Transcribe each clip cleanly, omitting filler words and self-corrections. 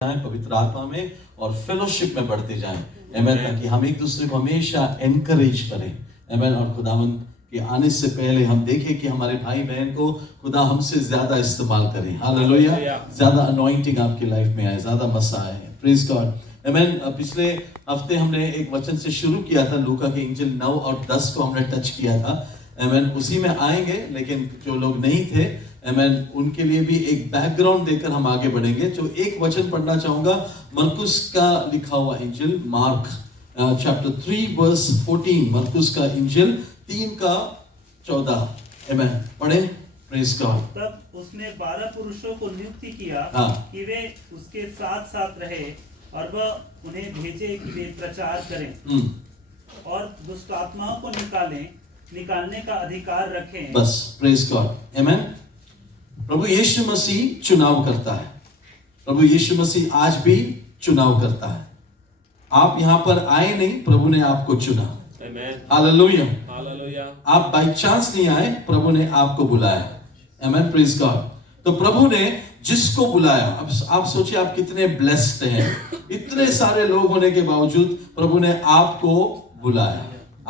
जाएं पवित्र आत्मा में और फेलोशिप में बढ़ते जाएं, आमीन, ताकि हम एक दूसरे को हमेशा एनकरेज करें, आमीन। और खुदावंद के आने से पहले हम देखें कि हमारे भाई बहन को खुदा हमसे ज्यादा इस्तेमाल करें, हालेलुया। ज्यादा अनॉइंटिंग आपकी लाइफ में आए, ज्यादा मसा आए, प्रेज गॉड, आमीन। पिछले हफ्ते हमने एक वचन से शुरू किया था, लूका के इंजिल 9 और 10 को हमने टच किया था, आमीन। उसी में आएंगे, लेकिन जो लोग नहीं थे, आमीन, उनके लिए भी एक बैकग्राउंड देकर हम आगे बढ़ेंगे। जो एक वचन पढ़ना चाहूंगा, मरकुस का लिखा हुआ इंजिल, मार्क चैप्टर 3 वर्स 14, मरकुस का इंजिल 3 का 14, आमीन, पढ़े, प्रेज गॉड। तब उसने 12 पुरुषों को नियुक्त किया कि वे उसके साथ साथ रहे और वह उन्हें भेजे कि वे प्रचार करें और दुष्ट आत्माओं को निकालने का अधिकार रखें। बस, प्रेज गॉड, आमीन। प्रभु यीशु मसीह चुनाव करता है, प्रभु यीशु मसीह आज भी चुनाव करता है। आप यहां पर आए नहीं, प्रभु ने आपको चुना, हालेलुया, हालेलुया। आप बाय चांस नहीं आए, प्रभु ने आपको बुलाया, आमीन, प्रेज गॉड। तो प्रभु ने जिसको बुलाया, अब आप सोचिए आप कितने ब्लेस्ड हैं, इतने सारे लोग होने के बावजूद प्रभु ने आपको बुलाया,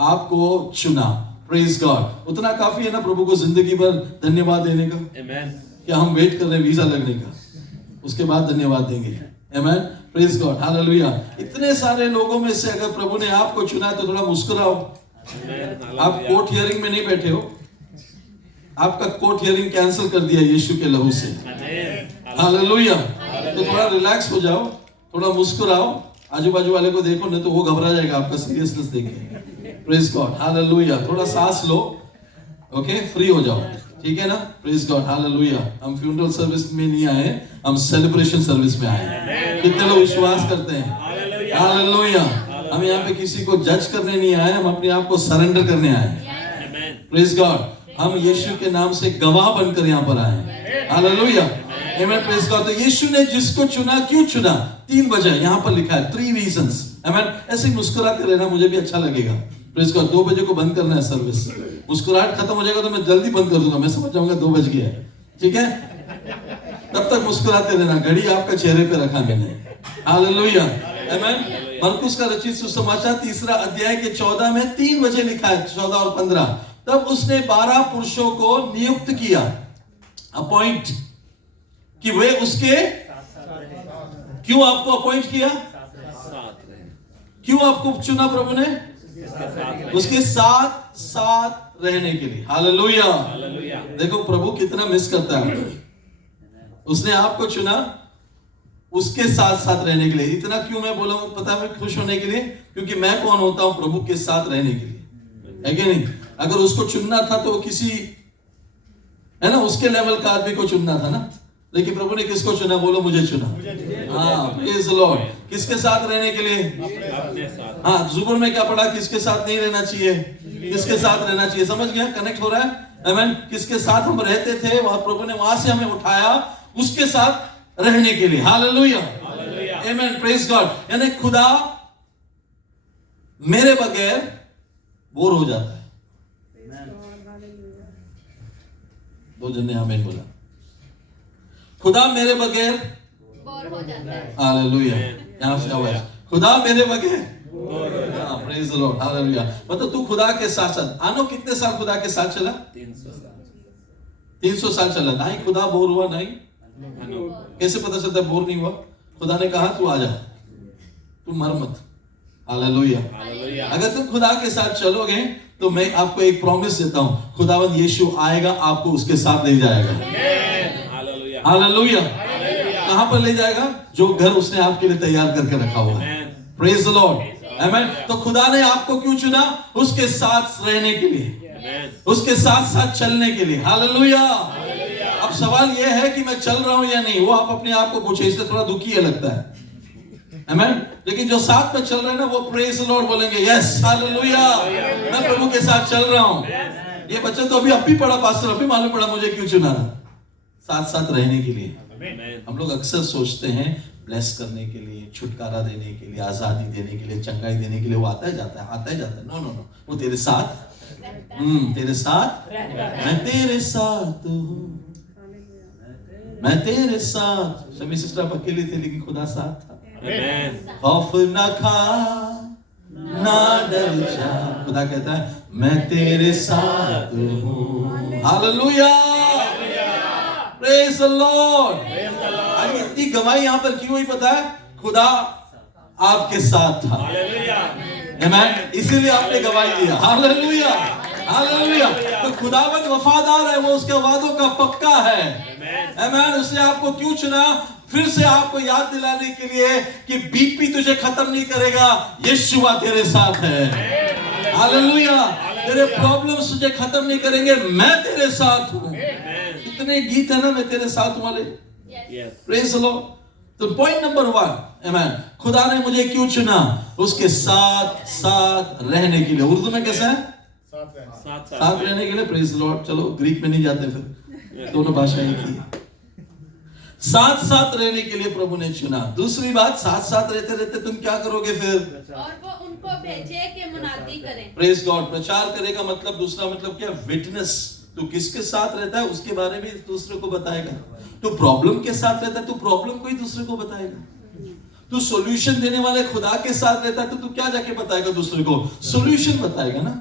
आपको चुना, प्रेज गॉड। उतना काफी है ना प्रभु को जिंदगी भर धन्यवाद देने का, आमीन। क्या हम वेट कर रहे हैं वीजा लगने का, उसके बाद धन्यवाद देंगे, आमीन, प्रेज गॉड, हालेलुया। इतने सारे लोगों में से अगर प्रभु ने आपको चुना तो थोड़ा मुस्कुराओ। आप कोर्ट हियरिंग में नहीं बैठे हो, आपका कोर्ट हियरिंग कैंसिल कर दिया यीशु के लहू से, हालेलुया। तो थोड़ा रिलैक्स हो जाओ, थोड़ा मुस्कुराओ, आजू बाजू वाले को देखो, नहीं तो वो घबरा जाएगा आपका सीरियसनेस देख के, प्रेज गॉड, हालेलुया। थोड़ा सांस लो, ओके, फ्री हो जाओ, ठीक है ना, प्रेज गॉड, हालेलुया। हम फ्यूनरल सर्विस में नहीं आए, हम सेलिब्रेशन सर्विस में आए। कितने लोग विश्वास करते हैं, हालेलुया। हम यहाँ पे किसी को जज करने नहीं आए, हम अपने आप को सरेंडर करने आए, प्रेज गॉड। हम यीशु के नाम से गवाह बनकर यहाँ पर आए, हालेलुया, आमीन, प्रेज गॉड। तो यीशु ने जिसको चुना, क्यों चुना? 3 वजह यहाँ पर लिखा है, 3 रीजंस, आमीन। ऐसे मुस्कुराते रहना, मुझे भी अच्छा लगेगा, प्रेज गॉड। 2 बजे को बंद करना है सर्विस, मुस्कुराहट खत्म हो जाएगा तो मैं जल्दी बंद कर दूंगा, मैं समझ जाऊंगा 2 बज गया है, ठीक है। तब तक मुस्कुराते रहना, घड़ी आपका चेहरे पे रखा मैंने, हालेलुया, आमीन। मरकुस का रचित सुसमाचार 3 अध्याय के 14 में 3 वजह लिखा है, 14 और 15। तब उसने 12 पुरुषों को नियुक्त किया, अपॉइंट, कि वे उसके, क्यों आपको अपॉइंट किया, क्यों आपको चुना प्रभु ने? उसके साथ साथ रहने के लिए, हालेलुया। देखो प्रभु कितना मिस करता है, उसने आपको चुना उसके साथ साथ रहने के लिए। इतना क्यों मैं बोला हूं पता है, खुश होने के लिए, क्योंकि मैं कौन होता हूं? प्रभु के साथ रहने के लिए, है कि नहीं? अगर उसको चुनना था तो किसी, है ना, उसके लेवल का आदमी को चुनना था ना, लेकिन प्रभु ने किसको चुना? बोलो, मुझे चुना, हाँ, प्रेज द लॉर्ड। किसके साथ रहने के लिए? हाँ, जुबुर में क्या पढ़ा? किसके साथ नहीं रहना चाहिए, किसके साथ रहना चाहिए। समझ गया? कनेक्ट हो रहा है, आमीन। किसके साथ हम रहते थे, वहां प्रभु ने वहां से हमें उठाया उसके साथ रहने के लिए, हालेलुया, आमीन, प्रेज गॉड। यानी खुदा मेरे बगैर बोर हो जाता है। 2 जन ने आमीन बोला। खुदा मेरे बगैर बोर हो जाता है, हालेलुया। यहां से आवाज, खुदा मेरे बगैर, हाँ, प्रेज द लॉर्ड, हालेलुया। मतलब तू खुदा के साथ साथ, आनो कितने साल खुदा के साथ चला? 300 साल चला, नहीं खुदा बोर हुआ? नहीं। कैसे पता चलता बोर नहीं हुआ? खुदा ने कहा तू आ जा, तू मर मत, हालेलुया। अगर तुम खुदा के साथ चलोगे तो मैं आपको एक प्रॉमिस देता हूं, खुदावंद यीशु आएगा, आपको उसके साथ ले जाएगा, हालेलुया। कहां पर ले जाएगा? जो घर उसने आपके लिए तैयार करके रखा हुआ है, प्रेज द लॉर्ड, आमीन। तो खुदा ने आपको क्यों चुना? उसके साथ रहने के लिए, उसके साथ साथ चलने के लिए, हालेलुया। अब सवाल यह है कि मैं चल रहा हूं या नहीं, वो आप अपने आप को पूछे, इससे थोड़ा दुखी है लगता है, आमीन। लेकिन जो साथ में चल रहे हैं ना, वो प्रेज द लॉर्ड बोलेंगे, यस, हालेलुया, मैं प्रभु के साथ चल रहा हूं। ये बच्चा तो अभी अब भी पढ़ा पास्टर, अभी मालूम पड़ा मुझे क्यों चुना, साथ साथ रहने के लिए। हम लोग अक्सर सोचते हैं ब्लेस करने के लिए, छुटकारा देने के लिए, आजादी देने के लिए, चंगाई देने के लिए, वो आता ही जाता है, आता ही जाता है। नो नो नो, वो तेरे साथ, तेरे साथ, मैं तेरे साथ हूं, मैं तेरे साथ। शमी सिस्टर आप अकेले थे लेकिन खुदा साथ था। Amen. खौफ ना खा ना डर जा, खुदा कहता है मैं तेरे साथ हूँ। Hallelujah, praise the Lord. आज इतनी गवाही यहाँ पर क्यों हुई पता है? खुदा आपके साथ था। आमीन, इसीलिए आपने गवाही दिया। Hallelujah, hallelujah. तो खुदावंद वफादार है, वो उसके वादों का पक्का है। आमीन, उसने आपको क्यों चुना? फिर से आपको याद दिलाने के लिए कि बीपी तुझे खत्म नहीं करेगा, यीशु तेरे साथ है। हालेलुया, तेरे प्रॉब्लम्स तुझे खत्म नहीं करेंगे, मैं तेरे साथ हूँ। इतने गीत है ना मैं तेरे साथ वाले। Praise the Lord. तो पॉइंट नंबर 1, आमीन, खुदा ने मुझे क्यों चुना? उसके साथ साथ रहने के लिए। उर्दू में कैसा है? साथ रहने के लिए। Praise the Lord. चलो ग्रीक में नहीं जाते, फिर दोनों भाषाएं एक ही है। साथ साथ रहने के लिए प्रभु ने चुना। दूसरी बात, साथ साथ रहते रहते तुम क्या करोगे फिर? और वो उनको भेजे कि मुनादी करें। Praise God. प्रचार करेगा मतलब, दूसरा मतलब क्या? विटनेस। तू किसके साथ रहता है उसके बारे में दूसरे को बताएगा। तू प्रॉब्लम के साथ रहता है तो प्रॉब्लम को ही दूसरे को बताएगा। तू सॉल्यूशन देने वाले खुदा के साथ रहता है तो तू क्या जाके बताएगा? दूसरे को सॉल्यूशन बताएगा ना।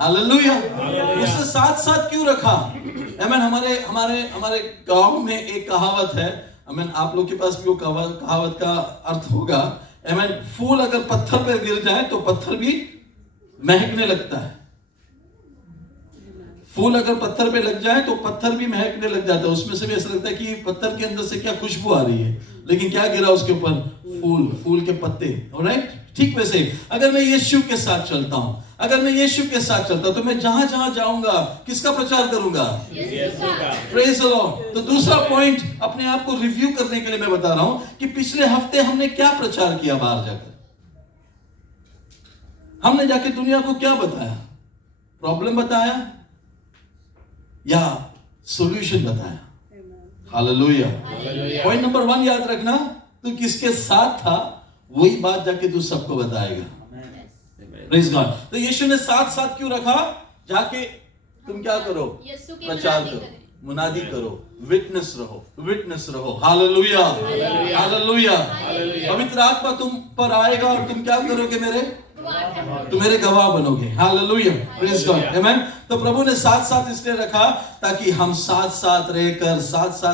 हालेलुया। उसने साथ साथ क्यों रखा? आमीन। हमारे गांव में एक कहावत है। आमीन, आप लोग के पास भी वो कहावत का अर्थ होगा। आमीन, फूल अगर पत्थर पे गिर जाए तो पत्थर भी महकने लगता है। फूल अगर पत्थर पे लग जाए तो पत्थर भी महकने लग जाता है। उसमें से भी ऐसा लगता है कि पत्थर के अंदर से क्या खुशबू आ रही है, लेकिन क्या गिरा उसके ऊपर? फूल के पत्ते। ऑलराइट, ठीक वैसे अगर मैं यीशु के साथ चलता हूं, अगर मैं यीशु के साथ चलता तो मैं जहां जहां जाऊंगा किसका प्रचार करूंगा? Praise the Lord. तो दूसरा पॉइंट अपने आप को रिव्यू करने के लिए मैं बता रहा हूं कि पिछले हफ्ते हमने क्या प्रचार किया। बाहर जाकर हमने जाके दुनिया को क्या बताया? प्रॉब्लम बताया या सॉल्यूशन बताया? हालेलुया। पॉइंट नंबर 1 याद रखना, तू किसके साथ था वही बात जाके तू सबको बताएगा। Praise God. तो यीशु ने साथ साथ क्यों रखा? जाके तुम क्या करो? प्रचार करो, मुनादी करो, विटनेस रहो। Hallelujah, hallelujah. पवित्र आत्मा तुम पर आएगा और तुम क्या करोगे? तुम मेरे गवाह बनोगे। हालेलुया, प्रेज गॉड, आमीन। तो प्रभु ने साथ साथ इसलिए रखा ताकि हम साथ साथ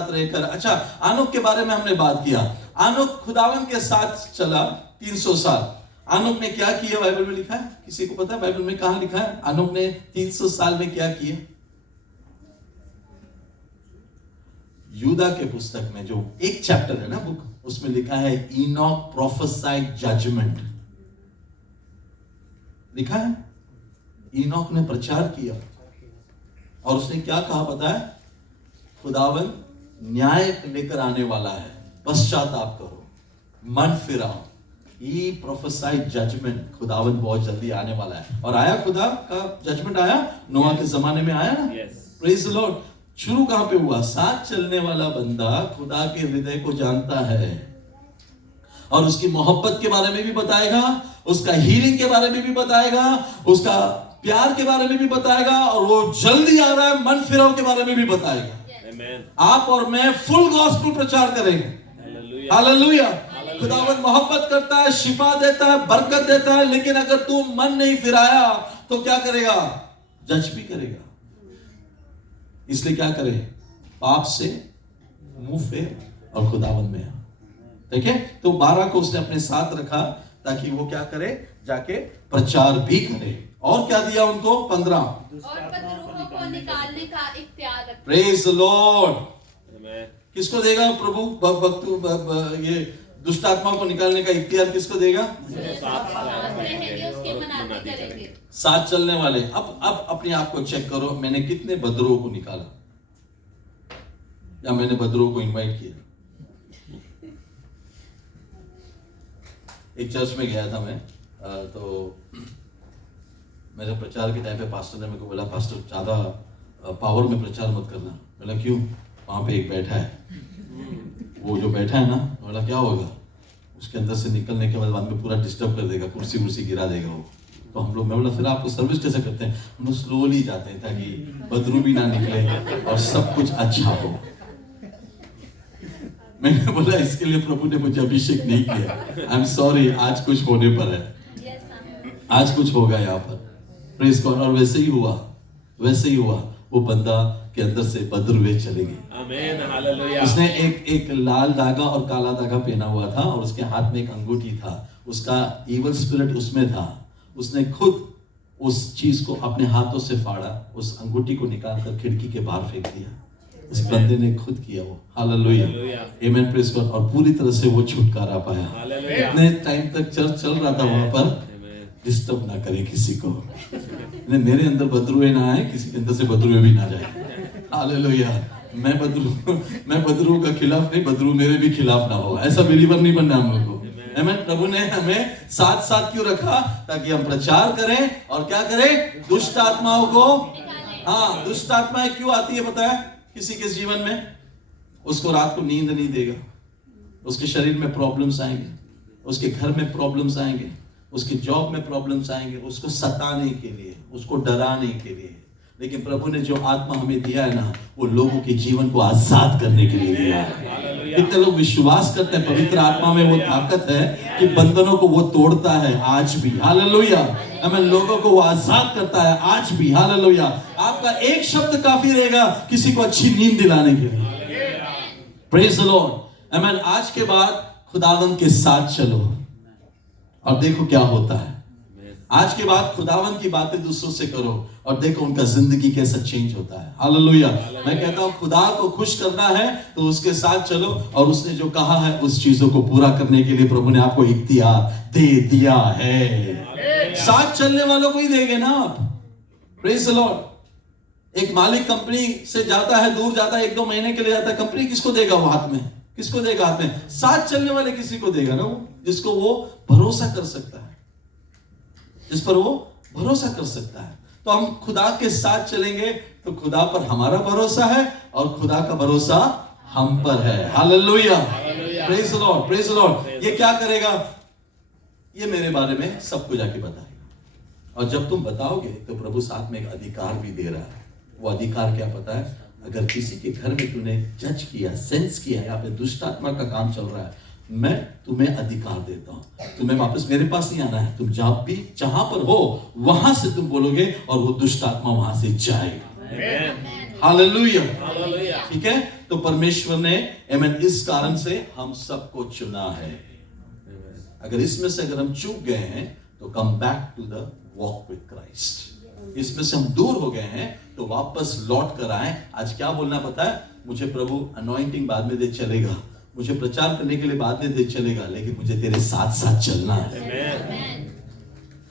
रहकर। अच्छा, आनोक के बारे में हमने बात किया। आनोक खुदावन के साथ चला 300 साल। आनोक ने क्या किया? बाइबल में लिखा है, किसी को पता है बाइबल में कहां लिखा है आनोक ने 300 साल में क्या किया? यूदा के पुस्तक में जो एक चैप्टर है ना बुक, उसमें लिखा है इनॉक प्रोफेसाइड जजमेंट। लिखा है इनॉक ने प्रचार किया और उसने क्या कहा पता है? खुदावन न्याय लेकर आने वाला है, पश्चाताप करो, मन फिराओ। ये प्रोफेसाइड जजमेंट, खुदावन बहुत जल्दी आने वाला है। और आया, खुदा का जजमेंट आया, नोआ के जमाने में आया ना। Praise the Lord. शुरू कहां पे हुआ? साथ चलने वाला बंदा खुदा के हृदय को जानता है और उसकी मोहब्बत के बारे में भी बताएगा, उसका हीलिंग के बारे में भी बताएगा, उसका प्यार के बारे में भी बताएगा, और वो जल्दी आ रहा है मन फिराव के बारे में भी बताएगा। आप और मैं फुल गॉस्पेल प्रचार करेंगे। हालेलुया। खुदावंद मोहब्बत करता है, शिफा देता है, बरकत देता है, लेकिन अगर तू मन नहीं फिराया तो क्या करेगा? जज भी करेगा। इसलिए क्या करे? पाप से मुंह फेर और खुदावंद में आ। ठीक है? तो 12 को उसने अपने साथ रखा ताकि वो क्या करे? जाके प्रचार भी करे। और क्या दिया उनको? 15 और बदरूहों को निकालने का इख्तियार रखा। Praise the Lord. किसको देगा प्रभु? ये दुष्ट आत्माओं को निकालने का इख्तियार किसको देगा? साथ चलने वाले। अब अपने आप को चेक करो, मैंने कितने बदरों को निकाला या मैंने बदरों को इनवाइट किया? एक चर्च में गया था मैं, तो मेरे प्रचार के टाइम पे पास्टर ने मेरे को बोला, पास्टर ज्यादा पावर में प्रचार मत करना। बोला क्यों? वहां पे एक बैठा है, वो जो बैठा है ना, बोला क्या होगा? उसके अंदर से निकलने के बाद में पूरा डिस्टर्ब कर देगा, कुर्सी गिरा देगा वो। तो हम लोग, मैं बोला फिर आपको सर्विस कैसे करते हैं? हम लोग स्लोली जाते हैं ताकि बदरू भी ना निकले और सब कुछ अच्छा हो। मैंने बोला इसके लिए प्रभु ने मुझे अभिषेक नहीं किया, आई एम सॉरी, आज कुछ होने पर है, आज कुछ होगा यहाँ पर, प्रेज गॉड। और वैसे ही हुआ, वैसे ही हुआ, वो बंदा के अंदर से बद्रुए चले गए। आमीन, हालेलुया। उसने एक लाल धागा और काला धागा पहना हुआ था और उसके हाथ में एक अंगूठी था, उसका इवल स्पिरिट उसमें था। उसने खुद उस चीज को अपने हाथों से फाड़ा, उस अंगूठी को निकालकर खिड़की के बाहर फेंक दिया। इस बंदे ने खुद किया वो, हालेलुया, आमीन, प्रेज गॉड। और पूरी तरह से वो छुटकारा पाया। इतने टाइम तक चर्च चल रहा था वहां पर, डिस्टर्ब ना करे किसी को, मेरे अंदर बदरुए ना आए, किसी के अंदर से बदरुए भी ना जाए, हालेलुया। मैं बदरू का खिलाफ नहीं, बदरू मेरे भी खिलाफ ना हो, ऐसा बिलीवर नहीं बनना हम लोग को। आमीन। प्रभु ने हमें साथ साथ क्यों रखा? ताकि हम प्रचार करें और क्या करें? दुष्ट आत्माओं को, हाँ, दुष्ट आत्माएं क्यों आती है पता है किसी के जीवन में? उसको रात को नींद नहीं देगा, उसके शरीर में प्रॉब्लम्स आएंगे, उसके घर में प्रॉब्लम्स आएंगे, उसके जॉब में प्रॉब्लम्स आएंगे, उसको सताने के लिए, उसको डराने के लिए। लेकिन प्रभु ने जो आत्मा हमें दिया है ना, वो लोगों के जीवन को आजाद करने के लिए दिया है। कितने लोग विश्वास करते हैं पवित्र आत्मा में वो ताकत है कि बंधनों को वो तोड़ता है आज भी, हालेलुया। हमें लोगों को वो आजाद करता है आज भी, हालेलुया। आपका एक शब्द काफी रहेगा किसी को अच्छी नींद दिलाने के लिए, प्रेज द लॉर्ड। आमीन। आज के बाद खुदावंद के साथ चलो और देखो क्या होता है। आज के बाद खुदावंद की बातें दूसरों से करो और देखो उनका जिंदगी कैसा चेंज होता है, हालेलुया। मैं कहता हूं खुदा को खुश करना है तो उसके साथ चलो और उसने जो कहा है उस चीजों को पूरा करने के लिए प्रभु ने आपको इख्तियार दे दिया है। साथ चलने वालों को ही देंगे ना आप, प्रेज द लॉर्ड। एक मालिक कंपनी से जाता है, दूर जाता है, 1-2 महीने के लिए जाता है, कंपनी किसको देगा वो हाथ में? किसको देगा हाथ में? साथ चलने वाले किसी को देगा ना, वो जिसको वो भरोसा कर सकता है, जिस पर वो भरोसा कर सकता है। तो हम खुदा के साथ चलेंगे तो खुदा पर हमारा भरोसा है और खुदा का भरोसा हम पर है, hallelujah, praise the Lord, praise the Lord. ये क्या करेगा? ये मेरे बारे में सबको जाके बताएगा। और जब तुम बताओगे तो प्रभु साथ में एक अधिकार भी दे रहा है। वो अधिकार क्या पता है? अगर किसी के घर में तूने जज किया, सेंस किया, यहाँ पे दुष्ट आत्मा का काम चल रहा है, मैं तुम्हें अधिकार देता हूं, तुम्हें वापस मेरे पास नहीं आना है। तुम जहां पर हो वहां से तुम बोलोगे और वो दुष्ट आत्मा वहां से जाएगा, हालेलुया, ठीक है। तो परमेश्वर ने आमीन इस कारण से हम सबको चुना है। अगर इसमें से अगर हम चूक गए हैं तो come back to the walk with Christ. इसमें से हम दूर हो गए हैं तो वापस लौट कर आए। आज क्या बोलना पता है? मुझे प्रभु अनॉइंटिंग बाद में दे चलेगा, मुझे प्रचार करने के लिए बाद में दे चलेगा, लेकिन मुझे तेरे साथ साथ चलना है।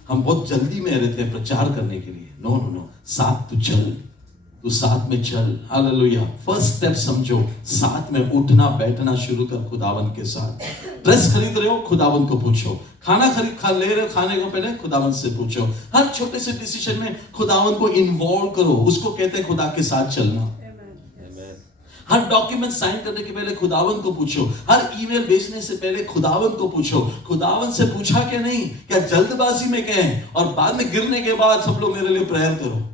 हम बहुत जल्दी में रहते हैं प्रचार करने के लिए, नो नो नो, साथ तू चल, तू साथ में चल, हालेलुया। फर्स्ट स्टेप समझो, साथ में उठना बैठना शुरू कर खुदावंत के साथ। ड्रेस खरीद रहे हो, खुदावंत को पूछो। खाना ले रहे हो, खाने को पहले खुदावंत से पूछो। हर छोटे से डिसीजन में खुदावंत को इन्वॉल्व करो, उसको कहते हैं खुदा के साथ चलना। हर डॉक्यूमेंट साइन करने के पहले खुदावंत को पूछो, हर ईमेल भेजने से पहले खुदावंत को पूछो। खुदावंत से पूछा क्या नहीं, क्या जल्दबाजी में कहें और बाद में गिरने के बाद सब लोग मेरे लिए प्रेयर करो,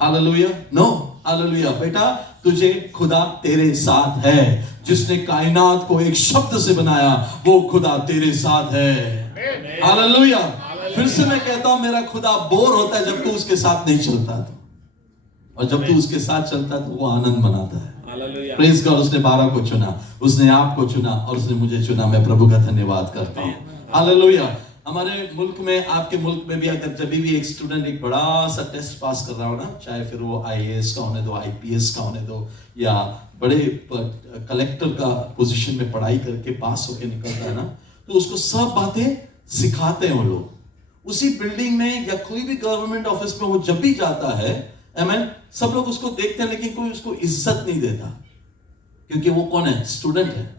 हालेलुया, नो, हालेलुया। बेटा तुझे खुदा तेरे साथ है, जिसने कायनात को एक शब्द से बनाया वो खुदा तेरे साथ है, हालेलुया। फिर से मैं कहता हूं मेरा खुदा बोर होता है जब तू उसके साथ नहीं चलता तो, और जब तू उसके साथ चलता तो वो आनंद मनाता है। Praise God. उसने 12 को चुना, उसने आपको चुना और उसने मुझे चुना। मैं प्रभु का धन्यवाद करता हूँ, हालेलुया। हमारे मुल्क में, आपके मुल्क में भी अगर जब भी एक स्टूडेंट एक बड़ा सा टेस्ट पास कर रहा हो ना, चाहे फिर वो IAS का होने दो, IPS का होने दो, या बड़े कलेक्टर का पोजीशन में पढ़ाई करके पास होके निकलता है ना, तो उसको सब बातें सिखाते हैं वो लोग। उसी बिल्डिंग में या कोई भी गवर्नमेंट ऑफिस में वो जब भी जाता है, आमीन, सब लोग उसको देखते हैं लेकिन कोई उसको इज्जत नहीं देता, क्योंकि वो कौन है? स्टूडेंट है।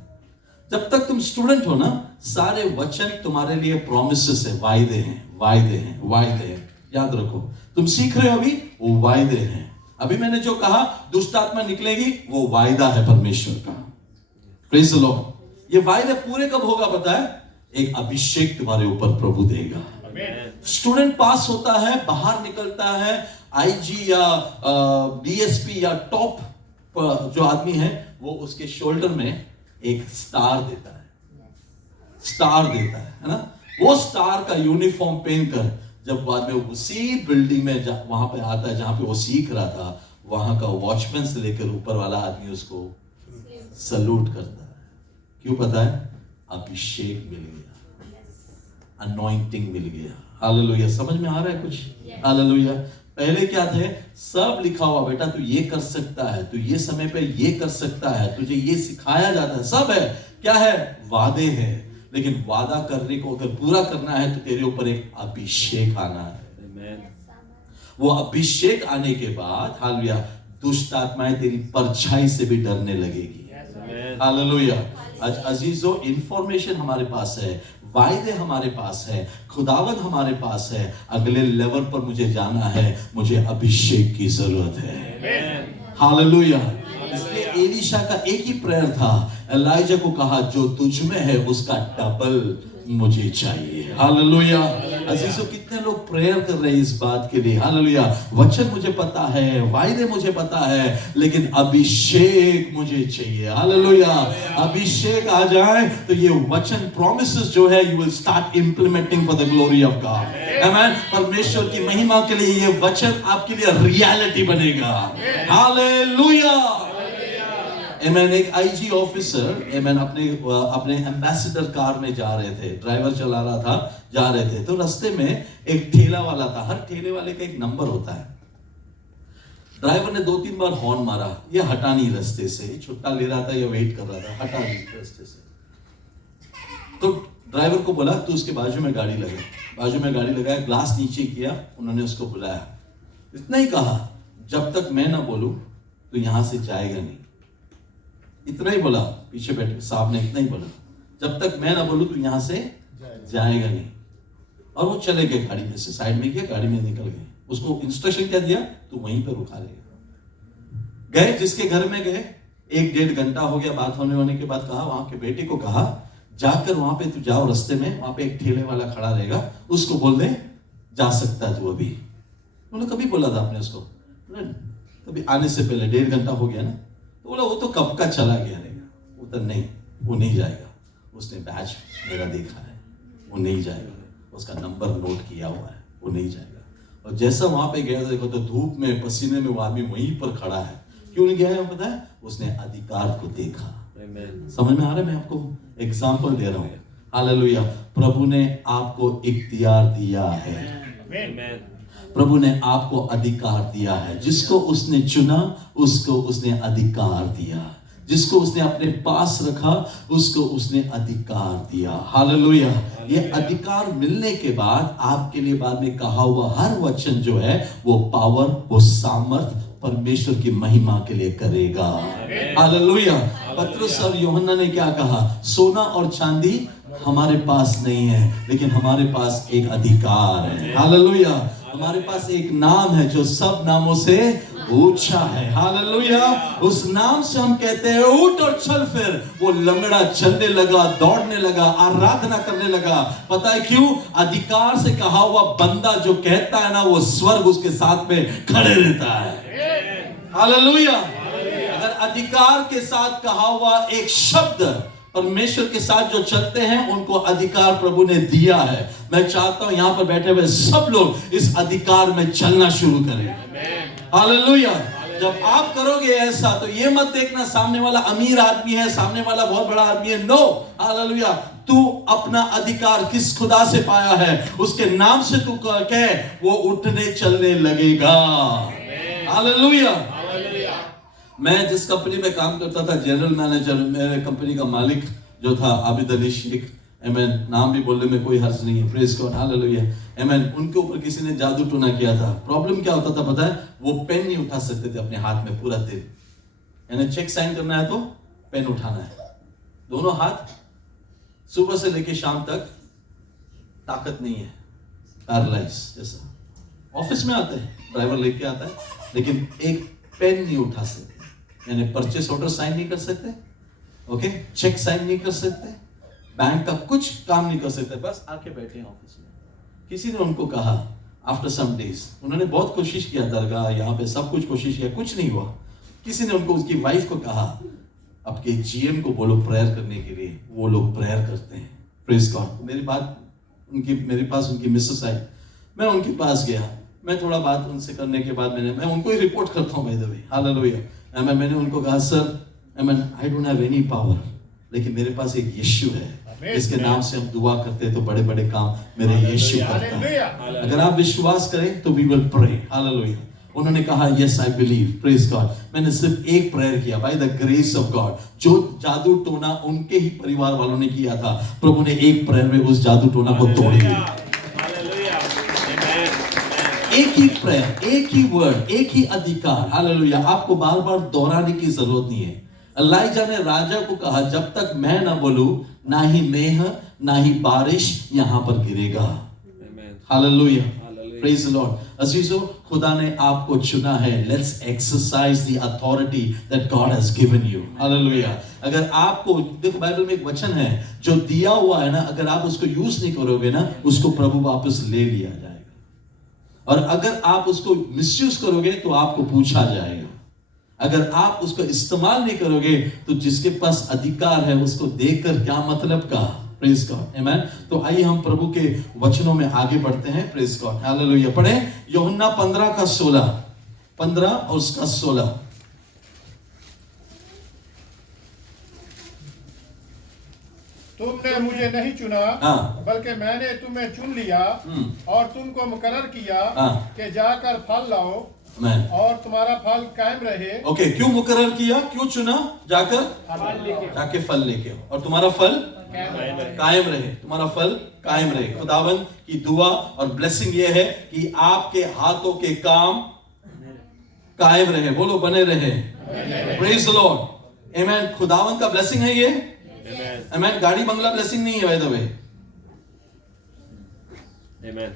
जब तक तुम स्टूडेंट हो ना, सारे वचन तुम्हारे लिए प्रॉमिसेस है, वायदे हैं, वायदे हैं, वायदे हैं। याद रखो, तुम सीख रहे हो अभी, वो वायदे हैं। अभी मैंने जो कहा दुष्ट आत्मा निकलेगी, वो वायदा है परमेश्वर का, प्रेज द लॉर्ड। ये वायदा पूरे कब होगा पता है? एक अभिषेक तुम्हारे ऊपर प्रभु देगा। स्टूडेंट पास होता है, बाहर निकलता है, IG या DSP या टॉप जो आदमी है, वो उसके शोल्डर में एक स्टार देता है, स्टार देता है ना। वो स्टार का यूनिफॉर्म पहनकर जब बाद में उसी बिल्डिंग में वहां पे आता है जहां पे वो सीख रहा था, वहां का वॉचमैन से लेकर ऊपर वाला आदमी उसको सलूट करता है। क्यों पता है? अभिषेक मिल गया, अनॉइंटिंग मिल गया। हालेलुया। समझ में आ रहा है कुछ? हालेलुया। पहले क्या थे? सब लिखा हुआ, बेटा तू ये कर सकता है, तू ये समय पे ये कर सकता है, तुझे ये सिखाया जाता है, सब है। क्या है? वादे हैं। लेकिन वादा करने को अगर पूरा करना है तो तेरे ऊपर एक अभिषेक आना है। वो अभिषेक आने के बाद हालेलुया, दुष्ट आत्माएं तेरी परछाई से भी डरने लगेगी। हालेलुया। आज अजीजों, इंफॉर्मेशन हमारे पास है, वायदे हमारे पास है, खुदावंद हमारे पास है। अगले लेवल पर मुझे जाना है, मुझे अभिषेक की जरूरत है। हालेलुया। इसलिए एलीशा का एक ही प्रेयर था, एलाइजा को कहा जो तुझ में है उसका डबल मुझे चाहिए। हालेलुया। अजीजों, कितने लोग प्रेयर कर रहे हैं इस बात के लिए। हालेलुया। वचन मुझे पता है, वायदे मुझे पता है, लेकिन अभिषेक मुझे चाहिए। हालेलुया। अभिषेक आ जाए तो ये वचन प्रॉमिसेस जो है, you will start implementing for the glory of God. Amen. परमेश्वर की महिमा के लिए ये वचन आपके लिए रियलिटी बनेगा। हालेलुया। एमएन। एक आईजी ऑफिसर एमएन अपने एम्बेसडर कार में जा रहे थे, ड्राइवर चला रहा था, जा रहे थे, तो रास्ते में एक ठेला वाला था। हर ठेले वाले का एक नंबर होता है। ड्राइवर ने 2-3 बार हॉर्न मारा, ये हटा नहीं रास्ते से, छुट्टा ले रहा था या वेट कर रहा था, हटा नहीं रास्ते से। तो ड्राइवर को बोला तू उसके बाजू में गाड़ी लगा। बाजू में गाड़ी लगाया, ग्लास नीचे किया, उन्होंने उसको बुलाया, इतना ही कहा जब तक मैं ना बोलूं तो यहां से जाएगा नहीं। इतना ही बोला, पीछे बैठे साहब ने इतना ही बोला, जब तक मैं ना बोलूं तो यहां से जाएगा नहीं। और वो चले गए, गाड़ी में से साइड में किया, गाड़ी में निकल गए। उसको इंस्ट्रक्शन क्या दिया? तू वहीं पर रुका रहेगा। गए, जिसके घर में गए, 1-1.5 घंटा हो गया बात होने के बाद कहा, वहां के बेटे को कहा जाकर वहां पे तू जाओ, रास्ते में वहां पे एक ठेले वाला खड़ा रहेगा, उसको बोल दे जा सकता है तू अभी। बोला कभी बोला था आपने उसको? कभी आने से पहले 1.5 घंटा हो गया ना। तो बोला वो तो कब का चला गया रहेगा, वो तो नहीं, वो नहीं जाएगा। उसने बैच मेरा देखा है, वो नहीं जाएगा। उसका नंबर नोट किया हुआ है, वो नहीं जाएगा। और जैसा वहां पे गया देखो तो धूप में पसीने में वो आदमी वहीं पर खड़ा है। क्यों नहीं गया है पता है? उसने अधिकार को देखा। समझ में आ रहा है? मैं आपको एग्जाम्पल दे रहा हूं। हालेलुया। प्रभु ने आपको इख्तियार दिया है, प्रभु ने आपको अधिकार दिया है। जिसको उसने चुना उसको उसने अधिकार दिया, जिसको उसने अपने पास रखा उसको उसने अधिकार दिया। हालेलुया। ये अधिकार मिलने के बाद आपके लिए बाद में कहा हुआ हर वचन जो है वो पावर, वो सामर्थ परमेश्वर की महिमा के लिए करेगा। हालेलुया। पतरस और यूहन्ना ने क्या कहा? सोना और चांदी हमारे पास नहीं है, लेकिन हमारे पास एक अधिकार है। हालेलुया। हमारे पास एक नाम है जो सब नामों से ऊंचा है। हालेलुया। उस नाम से हम कहते हैं उठ और चल फिर। वो लंगड़ा चलने लगा, दौड़ने लगा, आराधना करने लगा। पता है क्यों? अधिकार से कहा हुआ बंदा जो कहता है ना, वो स्वर्ग उसके साथ में खड़े रहता है। हालेलुया। अगर अधिकार के साथ कहा हुआ एक शब्द परमेश्वर के साथ जो चलते हैं उनको अधिकार प्रभु ने दिया है। मैं चाहता हूं यहां पर बैठे हुए सब लोग इस अधिकार में चलना शुरू करें। हालेलुया। जब आप करोगे ऐसा तो ये मत देखना सामने वाला अमीर आदमी है, सामने वाला बहुत बड़ा आदमी है। नो। हालेलुया। तू अपना अधिकार किस खुदा से पाया है, उसके नाम से तू कह, वो उठने चलने लगेगा। हालेलुया। मैं जिस कंपनी में काम करता था, जनरल मैनेजर, मेरे कंपनी का मालिक जो था आबिद अली शेख, आमेन, नाम भी बोलने में कोई हर्ज नहीं है, प्रेज गॉड, हालेलुया, आमेन। उनके ऊपर किसी ने जादू टोना किया था। प्रॉब्लम क्या होता था पता है? वो पेन नहीं उठा सकते थे अपने हाथ में पूरा दिन। यानी चेक साइन करना है तो पेन उठाना है, दोनों हाथ सुबह से लेके शाम तक ताकत नहीं है, पैरालाइज जैसा। ऑफिस में आते हैं, ड्राइवर लेके आता है, लेकिन एक पेन नहीं उठा सकते, यानी परचेस ऑर्डर साइन नहीं कर सकते, ओके, चेक साइन नहीं कर सकते, बैंक का कुछ काम नहीं कर सकते, बस आके बैठे हैं ऑफिस में। किसी ने उनको कहा आफ्टर सम डेज, उन्होंने बहुत कोशिश किया, दरगाह यहाँ पे सब कुछ कोशिश किया, कुछ नहीं हुआ। किसी ने उनको, उसकी वाइफ को कहा, आपके जीएम को बोलो प्रेयर करने के लिए, वो लोग प्रेयर करते हैं। Praise God. मेरे पास उनकी मिसेस आई, मैं उनके पास गया, मैं थोड़ा बात उनसे करने के बाद मैं उनको ही रिपोर्ट करता हूँ, बाय द वे, हालेलुया। मैंने उनको कहा sir I don't have any power, लेकिन मेरे पास एक यीशु है, इसके नाम से हम दुआ करते हैं तो बड़े बड़े काम मेरे यीशु करता है। अगर आप विश्वास करें तो वी विल प्रे, हालेलुया। उन्होंने कहा yes I believe, praise God. मैंने सिर्फ एक प्रेयर किया, by the grace of God. जो जादू टोना उनके ही परिवार वालों ने किया था, प्रभु ने एक प्रेयर में उस जादू टोना को तोड़ दिया। एक ही प्रेयर, एक ही वर्ड, एक ही अधिकार, हालेलुया। आपको बार बार दोहराने की जरूरत नहीं है। एलाइजा ने राजा को कहा जब तक मैं ना बोलूं, ना ही मेह ना ही बारिश यहां पर गिरेगा। Hallelujah, praise the Lord. अजीजों, खुदा ने आपको चुना है। Let's exercise the authority that God has given you. Hallelujah. अगर आपको, देखो बाइबल में एक वचन है, जो दिया हुआ है ना, अगर आप उसको यूज नहीं करोगे ना, उसको प्रभु वापस ले लिया जाएगा। और अगर आप उसको मिसयूज करोगे तो आपको पूछा जाएगा। अगर आप उसको इस्तेमाल नहीं करोगे तो जिसके पास अधिकार है उसको देखकर क्या मतलब का। प्रेज गॉड, आमेन। तो आइए हम प्रभु के वचनों में आगे बढ़ते हैं। Praise God, hallelujah. पढ़ें यूहन्ना 15 का 16, 15 और उसका 16। तुमने मुझे नहीं चुना, बल्कि मैंने तुम्हें चुन लिया और तुमको मुकर्रर किया कि जाकर फल लाओ और तुम्हारा फल कायम रहे। ओके, क्यों मुकर्रर किया, क्यों चुना? जाके फल लेके आओ और तुम्हारा फल कायम रहे, तुम्हारा फल कायम रहे। खुदावंद की दुआ और ब्लेसिंग ये है कि आपके हाथों के काम कायम रहे, बोलो बने रहे। प्रेज द लॉर्ड, आमेन। खुदावंद का ब्लेसिंग है ये, आमेन। गाड़ी बंगला ब्लेसिंग नहीं है, by the way. Amen.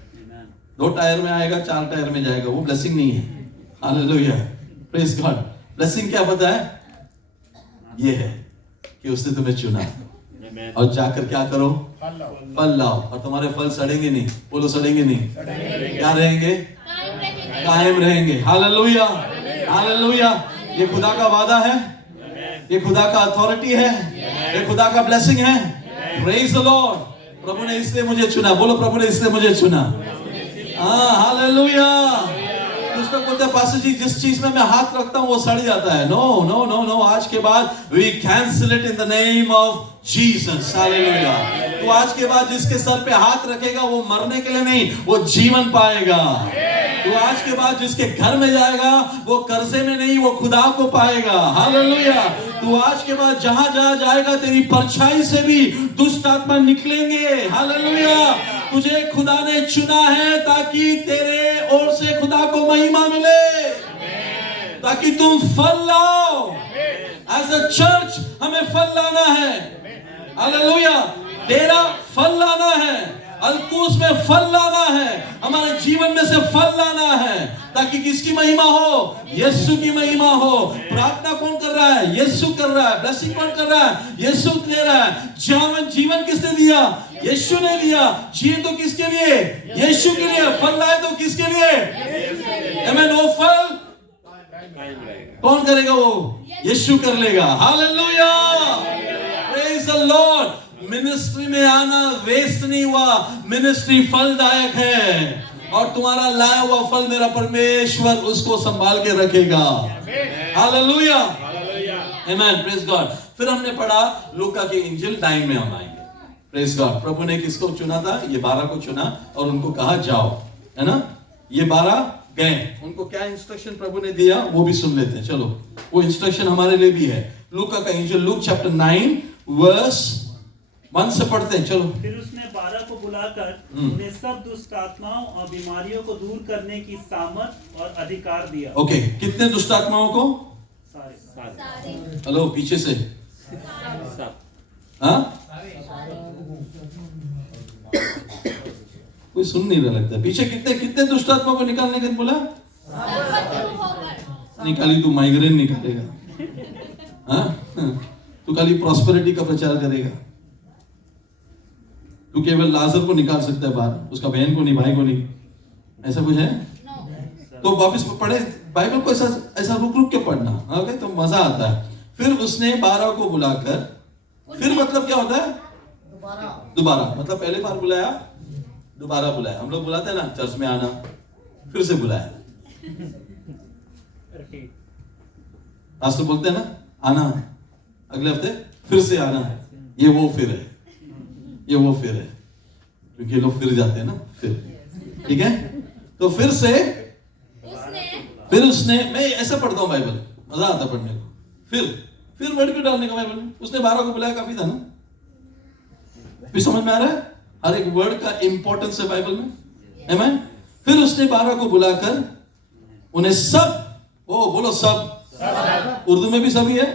2 tyre में आएगा, 4 टायर में जाएगा, वो ब्लेसिंग नहीं है। Hallelujah, praise God. ब्लेसिंग क्या पता है? ये है कि उसने तुम्हें चुना और जाकर क्या करो, फल लाओ। और तुम्हारे फल सड़ेंगे नहीं, बोलो सड़ेंगे नहीं, क्या रहेंगे? कायम रहेंगे। Hallelujah, hallelujah. ये खुदा का वादा है, ये खुदा का अथॉरिटी है, ये खुदा का ब्लेसिंग है। Praise the Lord. प्रभु ने इसलिए मुझे चुना, बोलो प्रभु ने इसलिए मुझे चुना। हालेलुया। दूसरा बोलते हैं पास्टर जी जिस चीज में मैं हाथ रखता हूं वो सड़ जाता है। नो नो नो नो, आज के बाद we cancel it in the name of Jesus. Hallelujah. तो आज के बाद जिसके सर पे हाथ रखेगा वो मरने के लिए नहीं, वो जीवन पाएगा। तो आज के बाद जिसके घर में जाएगा वो कर्जे में नहीं, वो खुदा को पाएगा। हालेलुया। तो आज के बाद जहां जहां जाएगा तेरी परछाई से भी दुष्ट आत्मा निकलेंगे। हालेलुया। तुझे खुदा ने चुना है ताकि तेरे ओर से खुदा को महिमा मिले, ताकि तुम फल लाओ। एज अ चर्च हमें फल लाना है। हालेलुया। तेरा फल लाना है, अलकूस में फल लाना है, हमारे जीवन में से फल लाना है, ताकि किसकी महिमा हो? यीशु की महिमा हो। प्रार्थना कौन कर रहा है? यीशु कर रहा है। ब्लेसिंग कौन कर रहा है? यीशु दे रहा है। जीवन किसने दिया? यीशु ने दिया। जिए तो किसके लिए? यीशु के लिए। फल लाए तो किसके लिए? आमीन। वो फल कौन करेगा? वो यीशु कर लेगा। Hallelujah, praise the Lord. Ministry में आना वेस्ट नहीं हुआ, मिनिस्ट्री फलदायक है और तुम्हारा लाया हुआ फल मेरा परमेश्वर उसको संभाल के रखेगा। हालेलुया, आमीन, प्रेज गॉड। फिर हमने पढ़ा लूका के इंजिल 9 में हम आएंगे। Praise God. प्रभु ने किसको चुना था? ये 12 को चुना और उनको कहा जाओ, है ना। ये 12 गए, उनको क्या इंस्ट्रक्शन प्रभु ने दिया वो भी सुन लेते हैं। चलो, वो इंस्ट्रक्शन हमारे लिए भी है। लूका का इंजिल, लूक चैप्टर 9 वर्स 1 से पढ़ते हैं। चलो। फिर उसने 12 को बुलाकर उन्हें सब दुष्ट आत्माओं और बीमारियों को दूर करने की सामर्थ और अधिकार दिया। ओके, कितने दुष्ट आत्माओं को? सारे। हेलो, पीछे से। हाँ, कोई सुन नहीं रहा लगता। पीछे कितने दुष्ट आत्मा को निकालने के बोला? निकाली तू माइग्रेन निकालेगा। हाँ, तू खाली प्रॉस्पेरिटी का प्रचार करेगा। तू केवल लाजर को निकाल सकता है बाहर, उसका बहन को नहीं, भाई को नहीं। ऐसा कुछ है? तो वापस पढ़े बाइबल को, ऐसा रुक रुक के पढ़ना, ओके, तो मजा आता है। फिर उसने 12 को बुलाकर, फिर मतलब क्या होता है? दोबारा मतलब पहले बार बुलाया, दोबारा बुलाया। हम लोग बुलाते हैं ना चर्च में आना, फिर से बुलाया। आज तो बोलते हैं ना आना, अगले हफ्ते फिर से आना। ये वो फिर है, ये वो फिर है, क्योंकि लोग फिर जाते हैं ना फिर। ठीक है, तो फिर से फिर उसने, मैं ऐसा पढ़ता हूं बाइबल, मजा आता पढ़ने को। फिर वर्ड क्यों डालने का बाइबल में? उसने 12 को बुलाया, काफी था ना। भी समझ में आ रहा है हर एक वर्ड का इंपॉर्टेंस है बाइबल में। आमीन। फिर उसने 12 को बुलाकर उन्हें सब, ओ बोलो सब, उर्दू में भी सभी है,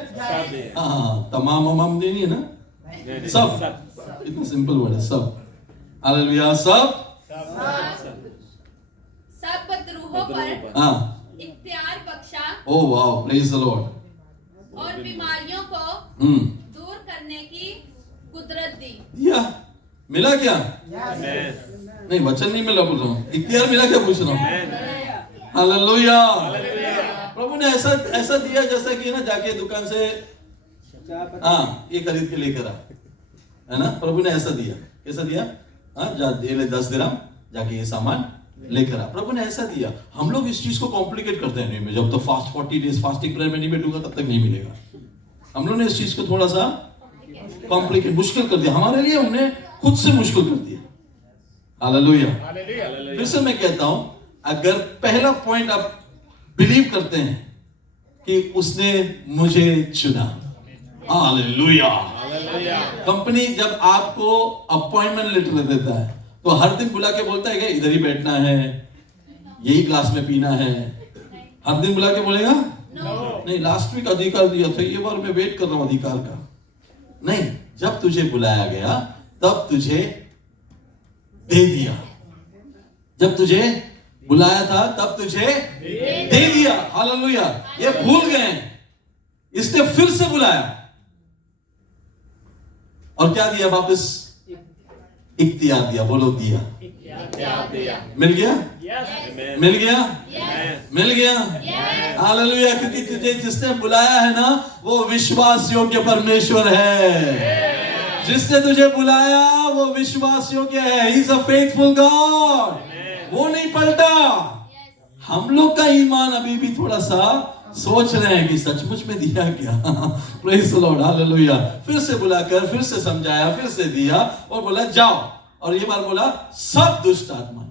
हाँ तमाम अमाम नहीं है ना, सब, इतना सिंपल वर्ड है सब। हालेलुया, सब बदरूहों पर हाँ इख्तियार बख्शा, oh wow, praise the Lord, और बीमारियों को दूर करने की कुदरत दी। दिया, मिला क्या? नहीं वचन नहीं मिला, बोल रहा हूँ इख्तियार मिला क्या पूछ रहा हूँ। हालेलुया। प्रभु ने ऐसा दिया जैसा कि ना जाके दुकान से हाँ ये खरीद के लेकर आ, है ना। प्रभु ने ऐसा दिया, कैसा दिया? हाँ जा दे ले 10 दिरहम, जाके ये सामान लेकर आ। प्रभु ने ऐसा दिया। हम लोग इस चीज को कॉम्प्लिकेट करते हैं, नहीं जब तक फास्ट 40 डेज फास्टिंग प्रेयर में नहीं बैठूंगा तब तक नहीं मिलेगा। हम लोग ने इस चीज को थोड़ा सा कॉम्प्लिकेट, मुश्किल कर दिया हमारे लिए, हमने खुद से मुश्किल कर दिया। हालेलुया। फिर से मैं कहता हूं, अगर पहला पॉइंट आप बिलीव करते हैं कि उसने मुझे चुना, हालेलुया। कंपनी जब आपको अपॉइंटमेंट लेटर देता है तो हर दिन बुला के बोलता है कि इधर ही बैठना है, यही क्लास में पीना है, हर दिन बुला के बोलेगा? नहीं, लास्ट वीक अधिकार दिया था, ये बार मैं वेट कर रहा हूं अधिकार का। नहीं, जब तुझे बुलाया गया तब तुझे दे दिया, जब तुझे बुलाया था तब तुझे दे दिया। हालेलुया। ये भूल गए, इसने फिर से बुलाया और क्या दिया? वापस इख्तियार दिया। बोलो दिया। मिल गया, मिल गया, मिल गया। हालेलुया। क्योंकि तुझे जिसने बुलाया है ना वो विश्वास योग्य परमेश्वर है। जिसने तुझे बुलाया वो विश्वास योग्य है। He is a faithful God, वो नहीं पलटा। हम लोग का ईमान अभी भी थोड़ा सा सोच रहे हैं कि सचमुच में दिया क्या। Praise the Lord, hallelujah. फिर से बुलाकर, फिर से समझाया, फिर से दिया और बोला जाओ, और ये बार बोला सब दुष्ट आत्मा।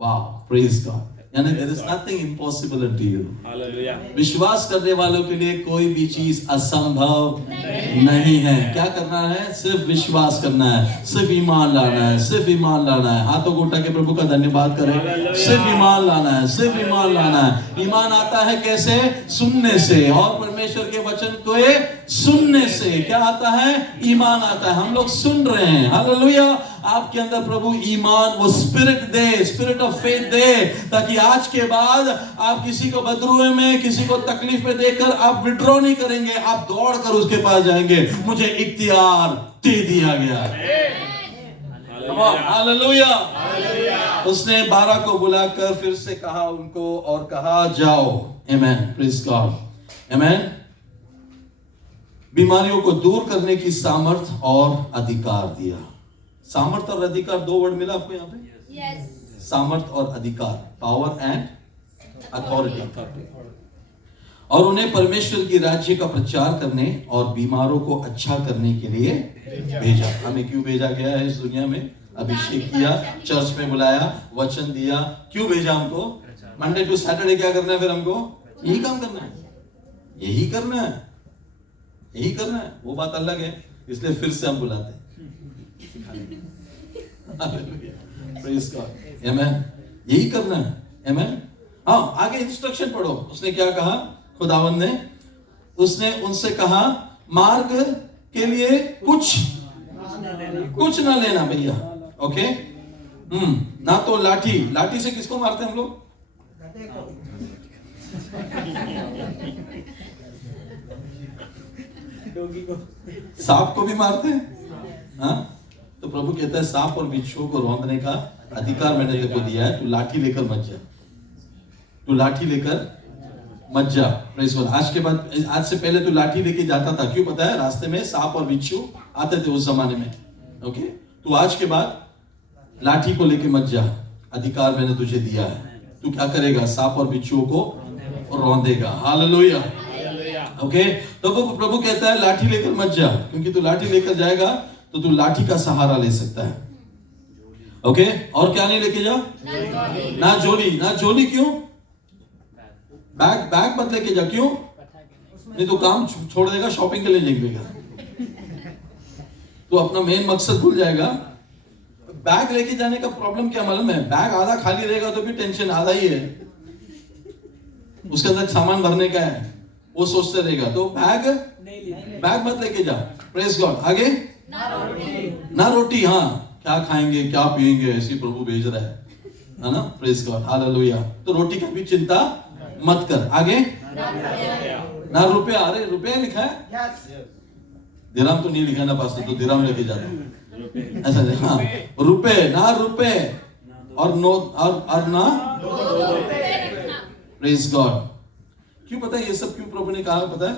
वाह, प्रेज गॉड। यानी there is nothing impossible to you. Hallelujah. विश्वास करने वालों के लिए कोई भी चीज असंभव नहीं है। क्या करना है? सिर्फ विश्वास करना है, सिर्फ ईमान लाना है, सिर्फ ईमान लाना है। हाथों को उठा के प्रभु का धन्यवाद करें। सिर्फ ईमान लाना है, सिर्फ ईमान लाना है। ईमान आता है कैसे? सुनने से, और परमेश्वर के वचन को सुनने से। क्या आता है? ईमान आता है। हम लोग सुन रहे हैं। हालेलुया। आपके अंदर प्रभु ईमान, वो spirit they, spirit of faith दे, ताकि आज के बाद आप किसी को बदरुए में, किसी को तकलीफ में देखकर आप विड्रॉ नहीं करेंगे, आप दौड़ कर उसके पास जाएंगे। मुझे इख्तियार दे दिया गया। हालेलुया। उसने 12 को बुलाकर फिर से कहा उनको, और कहा जाओ। आमेन, प्रेज गॉड, आमेन। बीमारियों को दूर करने की सामर्थ और अधिकार दिया। सामर्थ और अधिकार, दो वर्ड मिला आपको यहाँ पे। yes. सामर्थ और अधिकार, पावर एंड अथॉरिटी। और उन्हें परमेश्वर की राज्य का प्रचार करने और बीमारों को अच्छा करने के लिए भेजा। हमें क्यों भेजा गया है इस दुनिया में? अभिषेक किया, चर्च में बुलाया, वचन दिया। क्यों भेजा हमको? मंडे टू सैटरडे क्या करना है फिर हमको? यही काम करना है, यही करना है, यही करना है। वो बात अलग है, इसलिए फिर से हम बुलाते हैं। प्रेज गॉड, आमेन। यही करना है, आमेन। हाँ, आगे इंस्ट्रक्शन पढ़ो। उसने क्या कहा? खुदावंद ने, उसने उनसे कहा मार्ग के लिए कुछ ना लेना भैया। ओके, ना तो लाठी से किसको मारते हैं हम लोग? सांप को भी मारते हैं। हाँ, तो प्रभु कहता है सांप और बिच्छुओं को रौंदने का अधिकार मैंने तेरे को दिया है, तू लाठी लेकर मत जा, तू लाठी लेकर मत जा। Praise God. आज के बाद, आज से पहले तू लाठी लेके जाता था, क्यों पता है? रास्ते में सांप और बिच्छू आते थे उस जमाने में। ओके, तू आज के बाद लाठी को लेके मत जा, अधिकार मैंने तुझे दिया है। तू क्या करेगा? सांप और बिच्छुओं को रौंदेगा। हालेलुया। ओके, तो प्रभु कहता है लाठी लेकर मत जा, क्योंकि तू लाठी लेकर जाएगा तो तू लाठी का सहारा ले सकता है। ओके, और क्या नहीं लेके जा? ना झोली। ना झोली क्यों? बैग मत लेके जा। क्यों? नहीं तो काम छोड़ देगा, शॉपिंग के लिए निकलेगा, तो अपना मेन मकसद भूल जाएगा। बैग लेके जाने का प्रॉब्लम क्या मालूम है? बैग आधा खाली रहेगा तो भी टेंशन आधा ही है, उसके अंदर सामान भरने का है, वो सोचते रहेगा। तो बैग मत लेके जा। Praise God. आगे, ना रोटी। हाँ, क्या खाएंगे क्या पिएंगे, ऐसी प्रभु भेज रहा है ना? Praise God. हालेलुया। तो रोटी की भी चिंता मत कर। आगे, ना रुपया। अरे रुपया लिखा है, दिरहम तो नहीं लिखा ना पास्टर, तो दिरहम लेके जाता ऐसा नहीं। हाँ, रुपए। ना रुपए और नो और ना। Praise God. क्यों पता है ये सब क्यों प्रभु ने कहा? पता है,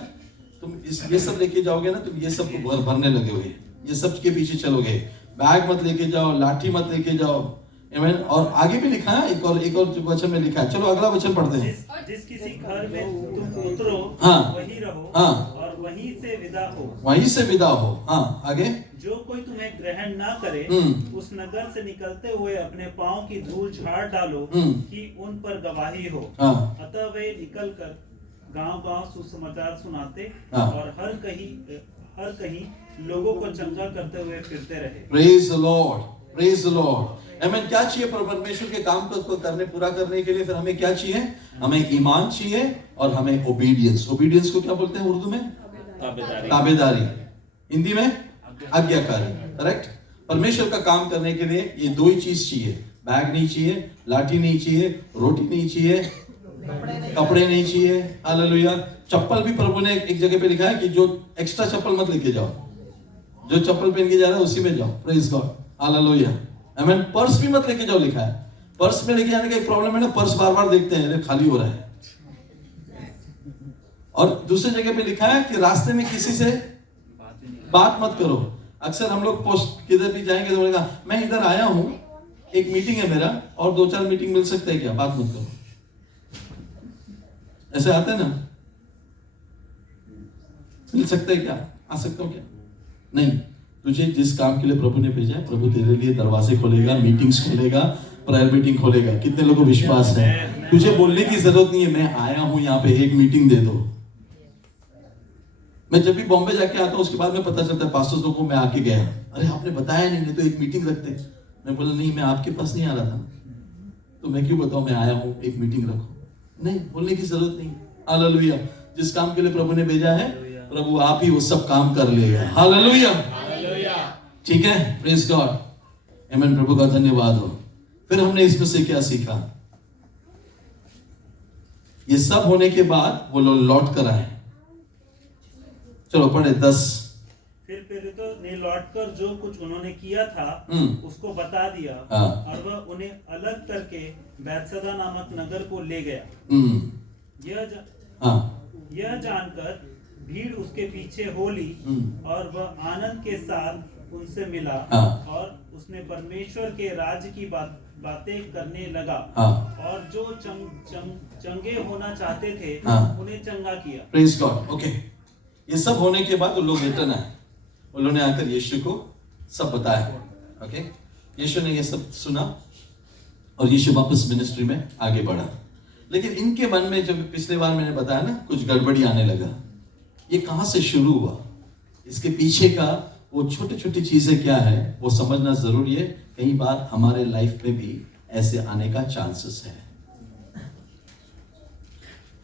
तुम ये सब लेके जाओगे ना, तुम ये सब को भरने लगोगे, ये सब के पीछे चलोगे। बैग मत लेके जाओ, लाठी मत लेके जाओ। आमीन। और आगे भी लिखा है, एक और वचन में लिखा है। चलो अगला वचन पढ़ते हैं। जिस किसी घर में तुम उतरो, हाँ, वहीं रहो, हाँ, और वहीं से विदा हो। वहीं से विदा हो। हाँ, आगे, जो कोई तुम्हें ग्रहण ना करे, उस नगर से निकलते हुए अपने पांव की धूल झाड़ डालो, कि उन पर गवाही हो। हाँ, अतः वे निकल कर गांव-गांव सुसमाचार सुनाते, हाँ, और हर कहीं लोगों को चंगा करते हुए फिरते रहे। Praise the Lord, praise the Lord. आमीन। क्या चाहिए परमेश्वर के काम को पूरा करने के लिए? फिर हमें क्या चाहिए? हमें ईमान चाहिए और हमें ओबीडियंस। ओबीडियंस को क्या बोलते हैं उर्दू में? ताबेदारी। हिंदी में आज्ञाकारी। करेक्ट। परमेश्वर का काम करने के लिए ये दो ही चीज चाहिए। बैग नहीं चाहिए, लाठी नहीं चाहिए, रोटी नहीं चाहिए, कपड़े नहीं चाहिए। हालेलुया। चप्पल भी प्रभु ने एक जगह पे लिखा है कि जो एक्स्ट्रा चप्पल मत लेके जाओ, जो चप्पल पहन के जा रहा है उसी में जाओ। Praise God. हालेलुया। आमीन। पर्स भी मत लेके जाओ लिखा है। पर्स में लेके जाने का एक प्रॉब्लम है ना, पर्स बार बार देखते हैं, खाली हो रहा है। और दूसरी जगह पे लिखा है कि रास्ते में किसी से बात मत करो। अक्सर हम लोग पोस्ट किधर भी जाएंगे तो बोलेगा मैं इधर आया हूं, एक मीटिंग है मेरा, और 2-4 मीटिंग मिल सकते हैं क्या? बात मत करो। ऐसे आते हैं ना, मिल सकते हैं क्या? आ सकते हो क्या? नहीं। तुझे जिस काम के लिए प्रभु ने भेजा है, प्रभु तेरे लिए दरवाजे खोलेगा, मीटिंग्स खोलेगा, प्रायर मीटिंग खोलेगा। कितने लोगों को विश्वास है? तुझे बोलने की जरूरत नहीं है मैं आया हूं यहाँ पे, एक मीटिंग दे दो। मैं जब भी बॉम्बे जाके आता हूँ उसके बाद में पता चलता है पास्टर्स लोगों को मैं आके गया, अरे आपने बताया नहीं तो एक मीटिंग रखते। मैं बोला नहीं, मैं आपके पास नहीं आ रहा था, तो मैं क्यों बताऊं मैं आया हूं, एक मीटिंग रखो। नहीं, बोलने की जरूरत नहीं। हालेलुया। जिस काम के लिए प्रभु ने भेजा है, प्रभु आप ही वो सब काम कर लेगा। हालेलुया। ठीक है। Praise God. आमीन। प्रभु का धन्यवाद हो। फिर हमने इसमें से क्या सीखा? ये सब होने के बाद वो लोग लौट कर आए। चलो पढ़े 10। फिर प्रेरितों ने लौटकर जो कुछ उन्होंने किया था उसको बता दिया, और वह उन्हें अलग करके बैतसैदा नामक नगर को ले गया। यह जानकर भीड़ उसके पीछे हो ली, और वह आनंद के साथ उनसे मिला, और उसने परमेश्वर के राज्य की बातें करने लगा, और जो चंगे होना चाहते थे उन्हें चंगा किया। Praise God. ओके, ये सब होने के बाद लोग रिटर्न आए, उन्होंने आकर यीशु को सब बताया। ओके, यीशु ने ये सब सुना और यीशु वापस मिनिस्ट्री में आगे बढ़ा। लेकिन इनके मन में, जब पिछले बार मैंने बताया ना, कुछ गड़बड़ी आने लगा। ये कहां से शुरू हुआ, इसके पीछे का वो छोटी छोटी चीजें क्या है वो समझना जरूरी है। कई बार हमारे लाइफ में भी ऐसे आने का चांसेस है।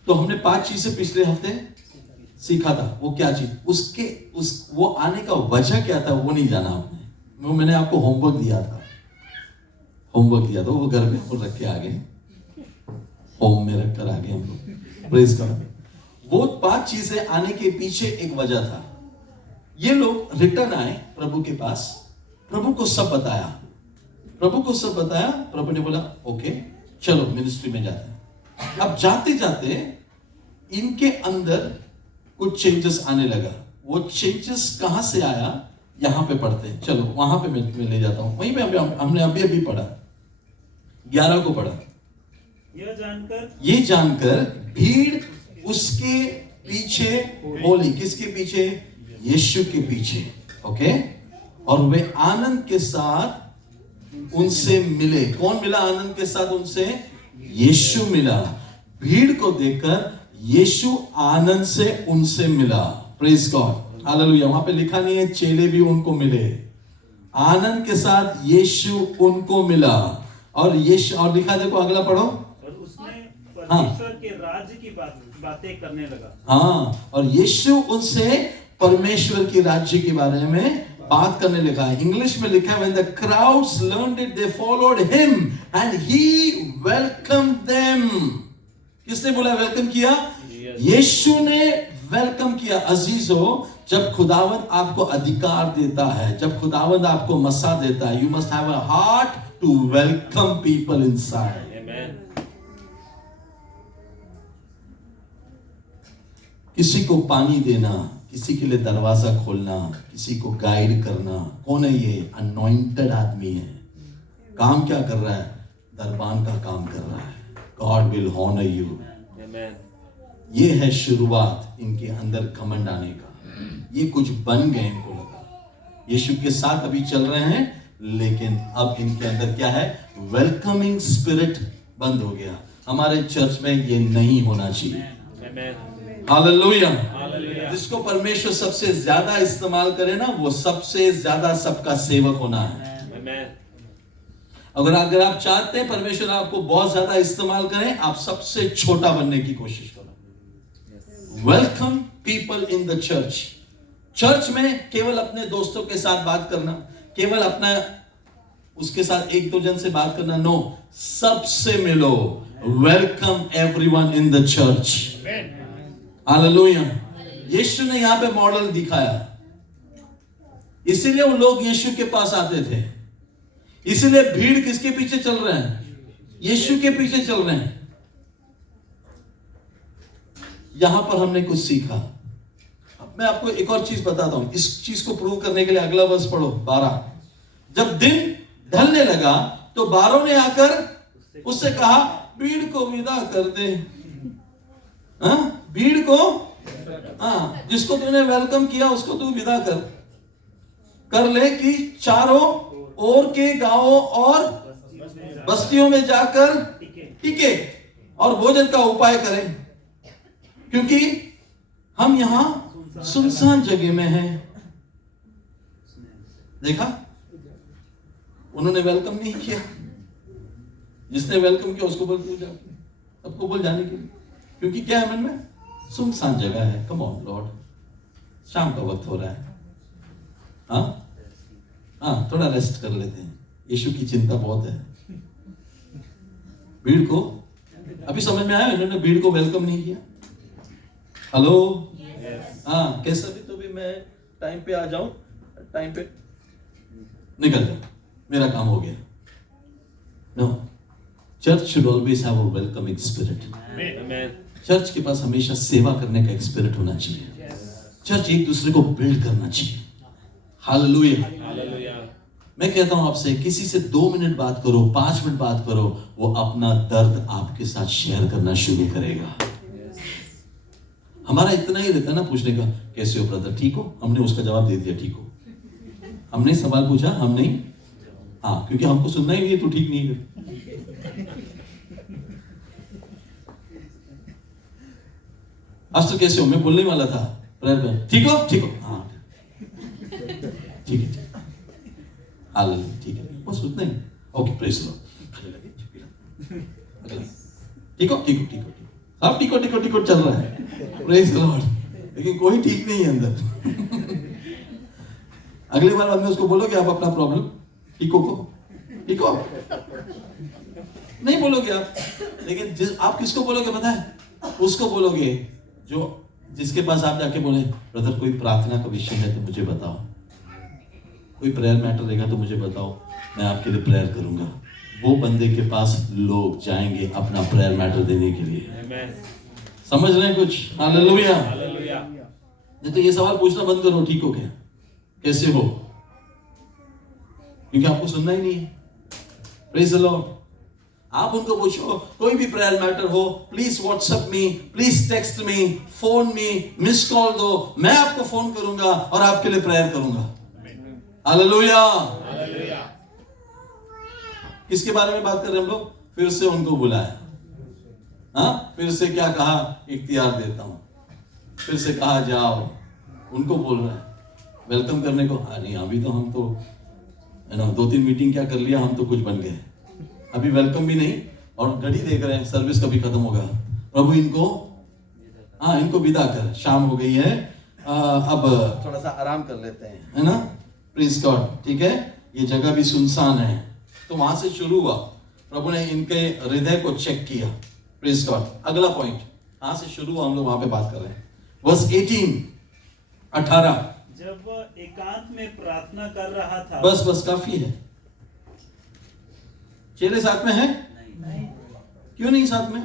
तो हमने 5 चीजें पिछले हफ्ते सीखा था। वो क्या चीज, वो आने का वजह क्या था वो नहीं जाना हमने। वो मैंने आपको होमवर्क दिया था, वो घर पे हम रख के आ गए, होम में रख कर आ गए हम लोग। Praise God. वो 5 चीजें आने के पीछे एक वजह था। ये लोग रिटर्न आए प्रभु के पास, प्रभु को सब बताया, प्रभु ने बोला ओके चलो मिनिस्ट्री में जाते हैं। अब जाते जाते इनके अंदर कुछ चेंजेस आने लगा। वो चेंजेस कहां से आया, यहां पे पढ़ते हैं। चलो वहां पे मैं ले जाता हूं। वहीं पे हमने अभी पढ़ा, 11 को पढ़ा। ये जानकर भीड़ उसके पीछे बोली। किसके पीछे? यीशु के पीछे। ओके, और वे आनंद के साथ उनसे मिले। कौन मिला आनंद के साथ उनसे? यीशु मिला। भीड़ को देखकर यीशु आनंद से उनसे मिला। Praise God, hallelujah. वहां पे लिखा नहीं है चेले भी उनको मिले, आनंद के साथ यीशु उनको मिला। और यीशु, और लिखा देखो अगला पढ़ो। और उसने परमेश्वर के राज्य की बातें करने लगा। हाँ, और यीशु उनसे परमेश्वर के राज्य के बारे में बात करने लगा। इंग्लिश में लिखा है when the crowds learned it they followed him and he welcomed them। किसने बोला वेलकम किया? यीशु ने वेलकम किया। अजीजों, जब खुदावंद आपको अधिकार देता है, जब खुदावंद आपको मसा देता है, you must have a heart to welcome people inside. किसी को पानी देना, किसी के लिए दरवाजा खोलना, किसी को गाइड करना। कौन है ये? अनॉइंटेड आदमी है। काम क्या कर रहा है? दरबान का काम कर रहा है। God will honour you. ये है शुरुआत इनके अंदर घमंड आने का। ये कुछ बन गए, इनको लगा यीशु के साथ अभी चल रहे हैं, लेकिन अब इनके अंदर क्या है? वेलकमिंग स्पिरिट बंद हो गया। हमारे चर्च में ये नहीं होना चाहिए। हालेलुया। जिसको परमेश्वर सबसे ज्यादा इस्तेमाल करे ना, वो सबसे ज्यादा सबका सेवक होना है। अगर आप चाहते हैं परमेश्वर आपको बहुत ज्यादा इस्तेमाल करें, आप सबसे छोटा बनने की कोशिश करो। Welcome people in the church. Church में केवल अपने दोस्तों के साथ बात करना, केवल अपना उसके साथ एक दो जन से बात करना, नो, सबसे मिलो। Welcome everyone in the church. Hallelujah. Yeshu ने यहां पे मॉडल दिखाया, इसीलिए वो लोग यीशु के पास आते थे। इसीलिए भीड़ किसके पीछे चल रहे हैं? यीशु के पीछे चल रहे हैं। यहां पर हमने कुछ सीखा। अब मैं आपको एक और चीज बताता हूं। इस चीज को प्रूव करने के लिए अगला वर्ष पढ़ो, 12। जब दिन ढलने लगा तो बारों ने आकर उससे कहा, भीड़ को विदा कर दे। भीड़ को, जिसको तूने वेलकम किया उसको तू विदा कर ले, कि चारों ओर के गांवों और बस्तियों में जाकर टिके और भोजन का उपाय करें, क्योंकि हम यहां सुनसान जगह में हैं। देखा, उन्होंने वेलकम नहीं किया। जिसने वेलकम किया उसको बोल सबको बोल जाने के लिए, क्योंकि क्या है मन में? सुनसान जगह है। कम ऑन लॉर्ड, शाम का वक्त हो रहा है, थोड़ा रेस्ट कर लेते हैं। यीशु की चिंता बहुत है। भीड़ को अभी समझ में आया, इन्होंने भीड़ को वेलकम नहीं किया। हेलो, कैसा भी तो भी मैं टाइम पे आ जाऊं, टाइम पे निकल जाऊं, मेरा काम हो गया। No, church should always have a welcoming spirit. Church के पास हमेशा सेवा करने का एक स्पिरिट होना चाहिए। चर्च एक दूसरे को बिल्ड करना चाहिए। हालेलुया। मैं कहता हूं आपसे, किसी से 2 मिनट बात करो, 5 मिनट बात करो, वो अपना दर्द आपके साथ शेयर करना शुरू करेगा। हमारा इतना ही रहता है ना पूछने का, कैसे हो ब्रदर, ठीक हो? हमने उसका जवाब दे दिया, ठीक हो। हमने सवाल पूछा, हम नहीं, क्योंकि हमको सुनना ही नहीं है, तू ठीक नहीं है। आज तो कैसे हो? मैं बोलने वाला था प्रेयर में, ठीक हो? ठीक हो, ठीक है, हालेलुया, ठीक है, बस उतना ही। Okay, praise the Lord. ठीक हो, ठीक हो, ठीक हो, सब ठीक हो, ठीक हो, ठीक हो चल रहा है, प्रेज द लॉर्ड। लेकिन कोई ठीक नहीं है अंदर। अगली बार में उसको बोलोगे आप अपना प्रॉब्लम, ठीक हो नहीं बोलोगे आप, लेकिन आप किसको बोलोगे पता है? उसको बोलोगे जिसके पास आप जाके बोले, ब्रदर कोई प्रार्थना का विषय है तो मुझे बताओ, कोई प्रेयर मैटर रहेगा तो मुझे बताओ, मैं आपके लिए प्रेयर करूंगा। वो बंदे के पास लोग जाएंगे अपना प्रेयर मैटर देने के लिए। समझ रहे हैं कुछ? हालेलुया। हालेलुया। नहीं तो ये सवाल पूछना बंद करो, ठीक हो क्या, कैसे हो, क्योंकि आपको सुनना ही नहीं है। Praise the Lord. आप उनको पूछो, कोई भी प्रेयर मैटर हो, please WhatsApp me, please text me, phone me, miss call दो, मैं आपको फोन करूंगा और आपके लिए प्रेयर करूंगा। हालेलुया। किसके बारे में बात कर रहे हैं हम लोग? फिर से उनको बुलाया, हाँ, फिर से क्या कहा, इख्तियार देता हूं, फिर से कहा जाओ, उनको बोल रहा है वेलकम करने को। हाँ नहीं, अभी तो हम तो 2-3 मीटिंग क्या कर लिया, हम तो कुछ बन गए, अभी वेलकम भी नहीं, और घड़ी देख रहे हैं सर्विस कभी खत्म होगा। प्रभु इनको, हाँ, इनको विदा कर, शाम हो गई है, अब थोड़ा सा आराम कर लेते हैं, है ना। प्लीज गॉड, ठीक है, ये जगह भी सुनसान है। तो वहां से शुरू हुआ, प्रभु ने इनके हृदय को चेक किया। Please God. अगला पॉइंट, कहां से शुरू हुआ, हम लोग वहां पे बात कर रहे हैं, वर्स 18। जब वह एकांत में प्रार्थना कर रहा था। बस काफी है। चेले साथ में है? नहीं। क्यों नहीं साथ में?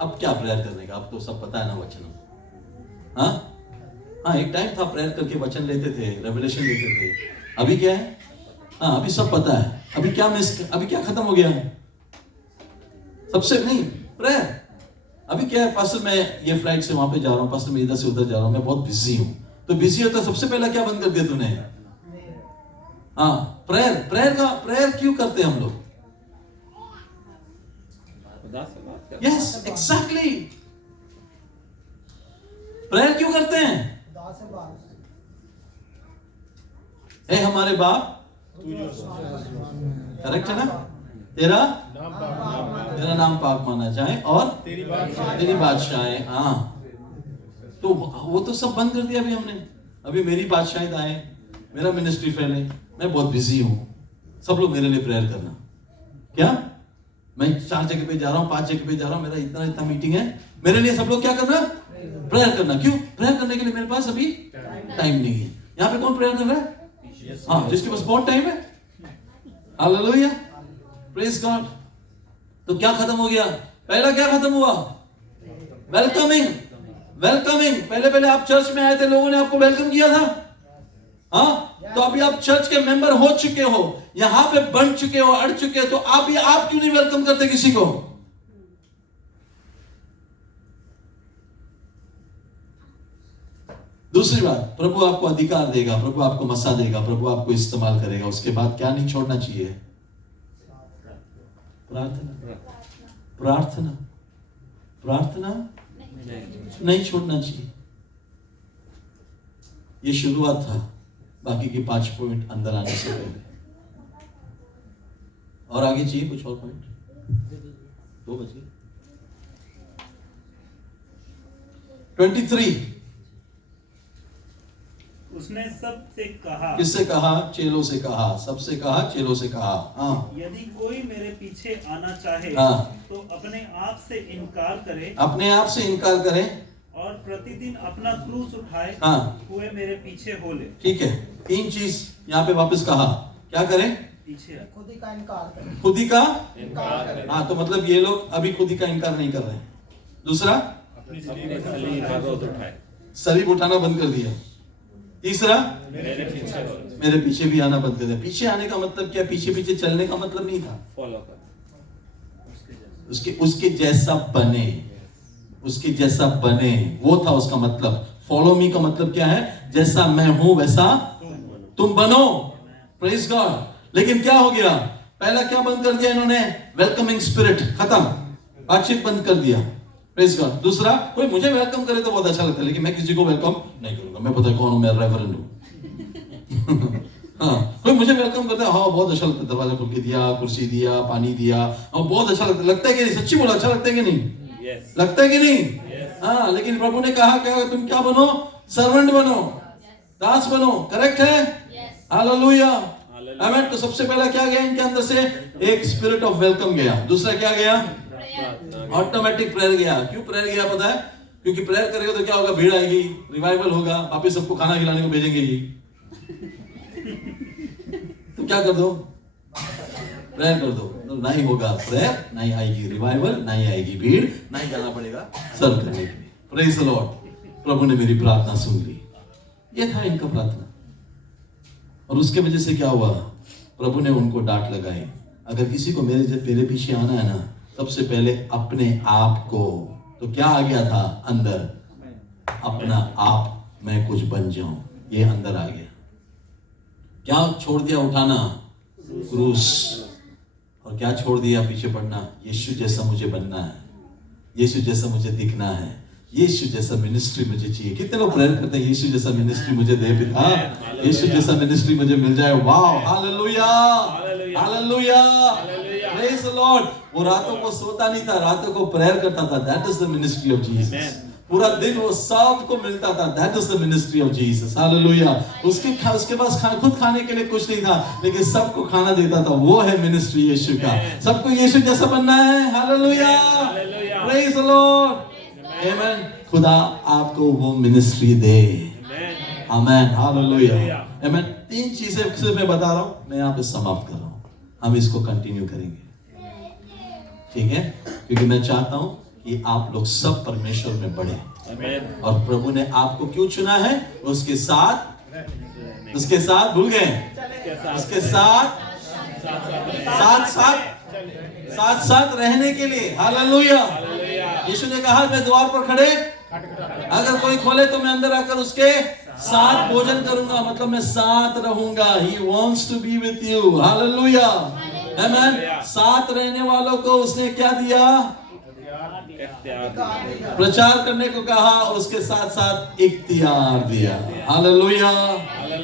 अब क्या प्रेयर करने का, अब तो सब पता है ना वचन। हाँ, एक टाइम था प्रेयर करके वचन लेते थे, रेवलेशन लेते थे। अभी क्या है? हाँ, अभी सब पता है। अभी क्या खत्म हो गया? सबसे नहीं प्रेयर। अभी क्या है, पास्टर मैं ये फ्लाइट से वहां पे जा रहा हूँ, पास्टर मैं इधर से उधर जा रहा हूँ, मैं बहुत बिजी हूँ। तो बिजी होता सबसे पहला क्या बंद कर दिया तूने? हाँ, प्रेयर क्यों करते हैं हम लोग? Yes, exactly. प्रेयर क्यों करते हैं? हे हमारे बाप, करेक्ट है ना, तेरा नाम पाक माना जाए और तेरी बादशाह। हाँ, तो वो तो सब बंद कर दिया अभी हमने। अभी मेरी बादशाहियत आए, मेरा मिनिस्ट्री फैले, मैं बहुत बिजी हूं, सब लोग मेरे लिए प्रेयर करना। क्या मैं 4 जगह पे जा रहा हूं, 5 जगह पे जा रहा हूं, मेरा इतना मीटिंग है, मेरे लिए सब लोग क्या करना? प्रेयर करना। क्यों? प्रेयर करने के लिए मेरे पास अभी टाइम नहीं है। यहाँ पे कौन प्रेयर कर रहा है? हाँ, जिसके पास बहुत टाइम है। Hallelujah, praise God. तो क्या खत्म हो गया? पहला क्या खत्म हुआ? वेलकमिंग। पहले आप चर्च में आए थे, लोगों ने आपको वेलकम किया था। हाँ, तो अभी आप चर्च के मेंबर हो चुके हो, यहां पे बन चुके हो, अड़ चुके हो, तो आप क्यों नहीं वेलकम करते किसी को? दूसरी बात, प्रभु आपको अधिकार देगा, प्रभु आपको मसा देगा, प्रभु आपको इस्तेमाल करेगा, उसके बाद क्या नहीं छोड़ना चाहिए? प्रार्थना नहीं छोड़ना चाहिए। ये शुरुआत था, बाकी के 5 पॉइंट अंदर आने से पहले। और आगे चाहिए कुछ और पॉइंट? 2 बजे 23। उसने सबसे कहा। किससे कहा? चेलों से कहा, सबसे कहा, चेलों से कहा। हाँ, यदि कोई मेरे पीछे आना चाहे, हाँ, तो अपने आप से इनकार करे, और प्रतिदिन अपना क्रूस उठाए, हाँ, हुए मेरे पीछे हो ले। ठीक है, 3 चीज यहाँ पे वापस कहा। क्या करें? पीछे खुद ही का इनकार करें। खुद ही का इनकार। हाँ, तो मतलब ये लोग अभी खुद ही का इनकार नहीं कर रहे हैं। दूसरा, सलीब उठाना बंद कर दिया। तीसरा, मेरे पीछे भी आना बंद कर दिया। पीछे आने का मतलब क्या? पीछे चलने का मतलब नहीं था, फॉलो कर, उसके जैसा बने, वो था उसका मतलब। फॉलो मी का मतलब क्या है? जैसा मैं हूं वैसा तुम बनो। Praise God. लेकिन क्या हो गया? पहला क्या बंद कर दिया इन्होंने? वेलकमिंग स्पिरिट, खत्म, बातचीत बंद कर दिया। Praise God. दूसरा, कोई मुझे वेलकम करे तो बहुत अच्छा लगता है, लेकिन मैं किसी को वेलकम नहीं करूंगा, मैं पता है कौन हूं, मैं रेवरेंड हूं। हाँ, कोई मुझे वेलकम करता है, हाँ बहुत अच्छा लगता है, दरवाजा खोल के दिया, कुर्सी दिया, पानी दिया, और बहुत अच्छा लगता है कि नहीं? सच्ची बोला, अच्छा लगता है कि नहीं? लगता है कि नहीं? हाँ, लेकिन प्रभु ने कहा क्या? तुम क्या बनो? सर्वेंट बनो, दास बनो। करेक्ट है? हालेलुया, आमीन। तो सबसे पहला क्या गया इनके अंदर से? एक स्पिरिट ऑफ वेलकम गया। दूसरा क्या गया? ऑटोमेटिक प्रेयर गया। क्यों प्रेयर गया पता है? क्योंकि प्रेयर करेगा तो क्या होगा? भीड़ आएगी, रिवाइवल होगा, वापिस सबको खाना खिलाने को भेजेंगे ही। तो क्या कर दो? प्रेयर कर दो। ना ही होगा प्रेयर, ना ही आएगी रिवाइवल, ना ही आएगी भीड़, ना ही जाना पड़ेगा सर्व करने के लिए। Praise the Lord. प्रभु ने मेरी प्रार्थना सुन ली। ये था इनका प्रार्थना। और उसके वजह से क्या हुआ, प्रभु ने उनको डांट लगाई। अगर किसी को मेरे पीछे आना है ना, सबसे पहले अपने आप को, तो क्या आ गया था अंदर, अपना आप मैं कुछ बन जाऊं, ये अंदर आ गया। क्या छोड़ दिया उठाना, क्रूस, और क्या छोड़ दिया पीछे पड़ना, यीशु जैसा मुझे बनना है, यीशु जैसा मुझे दिखना है, यीशु जैसा मिनिस्ट्री मुझे चाहिए। कितने लोग प्रेयर करते हैं यीशु जैसा मिनिस्ट्री मुझे दे पिता, यीशु जैसा मिनिस्ट्री मुझे मिल जाए। Wow, hallelujah, hallelujah, praise the Lord. वो रातों को सोता नहीं था, रातों को प्रेयर करता था। That is the ministry of Jesus. पूरा दिन वो सबको मिलता था। That is the ministry of Jesus. Hallelujah. उसके पास खुद खाने के लिए कुछ नहीं था, लेकिन सबको खाना देता था। वो है मिनिस्ट्री यीशु का। सबको यीशु जैसा बनना है। हालेलुया, प्रेज द लॉर्ड, आमेन। खुदा आपको वो मिनिस्ट्री दे। आमेन, हालेलुया, आमेन। 3 चीजें सिर्फ मैं बता रहा हूं, मैं यहाँ पे समाप्त कर रहा हूं। हम इसको कंटिन्यू करेंगे, ठीक है? क्योंकि मैं चाहता हूं कि आप लोग सब परमेश्वर में बढ़े। और प्रभु ने आपको क्यों चुना है? उसके साथ भूल गए, उसके साथ रहने के लिए। हालेलुया। यीशु ने कहा मैं द्वार पर खड़े, अगर कोई खोले तो मैं अंदर आकर उसके साथ भोजन करूंगा, मतलब मैं साथ रहूंगा। He wants to be with you. Hallelujah, amen. साथ रहने वालों को उसने क्या दिया? प्रचार करने को कहा, उसके साथ साथ इख्तियार दिया। हालेलुया।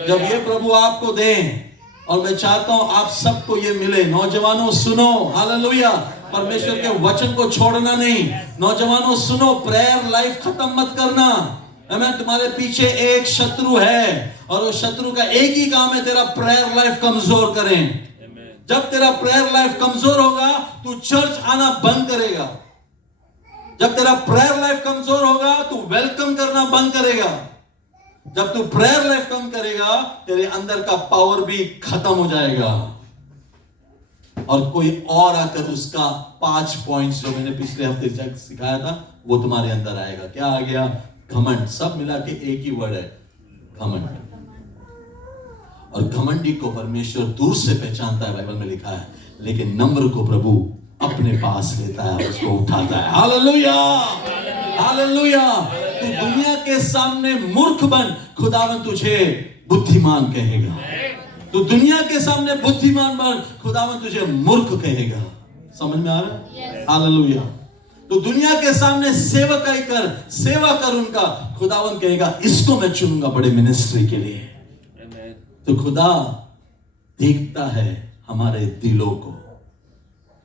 जब ये प्रभु आपको दें, और मैं चाहता हूं आप सबको ये मिले। नौजवानों सुनो, हालेलुया, परमेश्वर के वचन को छोड़ना नहीं। नौजवानों सुनो, प्रेयर लाइफ खत्म मत करना। आमेन। तुम्हारे पीछे एक शत्रु है, और उस शत्रु का एक ही काम है, तेरा प्रेयर लाइफ कमजोर करें। जब तेरा प्रेयर लाइफ कमजोर होगा, तू चर्च आना बंद करेगा। जब तेरा प्रेयर लाइफ कमजोर होगा, तू वेलकम करना बंद करेगा। जब तू प्रेयर लाइफ कम करेगा, तेरे अंदर का पावर भी खत्म हो जाएगा, और कोई और आकर उसका 5 पॉइंट्स जो मैंने पिछले हफ्ते सिखाया था, वो तुम्हारे अंदर आएगा। क्या आ गया? घमंड। सब मिला के एक ही वर्ड है, घमंड। और घमंडी को परमेश्वर दूर से पहचानता है, बाइबल में लिखा है, लेकिन नम्र को प्रभु अपने पास लेता है, उसको उठाता है। Hallelujah, hallelujah. तू दुनिया के सामने मूर्ख बन, खुदावन तुझे बुद्धिमान कहेगा। तू दुनिया के सामने बुद्धिमान बन, खुदावन तुझे मूर्ख कहेगा। समझ में आ रहा है? हालेलुया। तो दुनिया के सामने सेवकाई कर, सेवा कर उनका, खुदावन कहेगा इसको मैं चुनूंगा बड़े मिनिस्ट्री के लिए। तो खुदा देखता है हमारे दिलों को।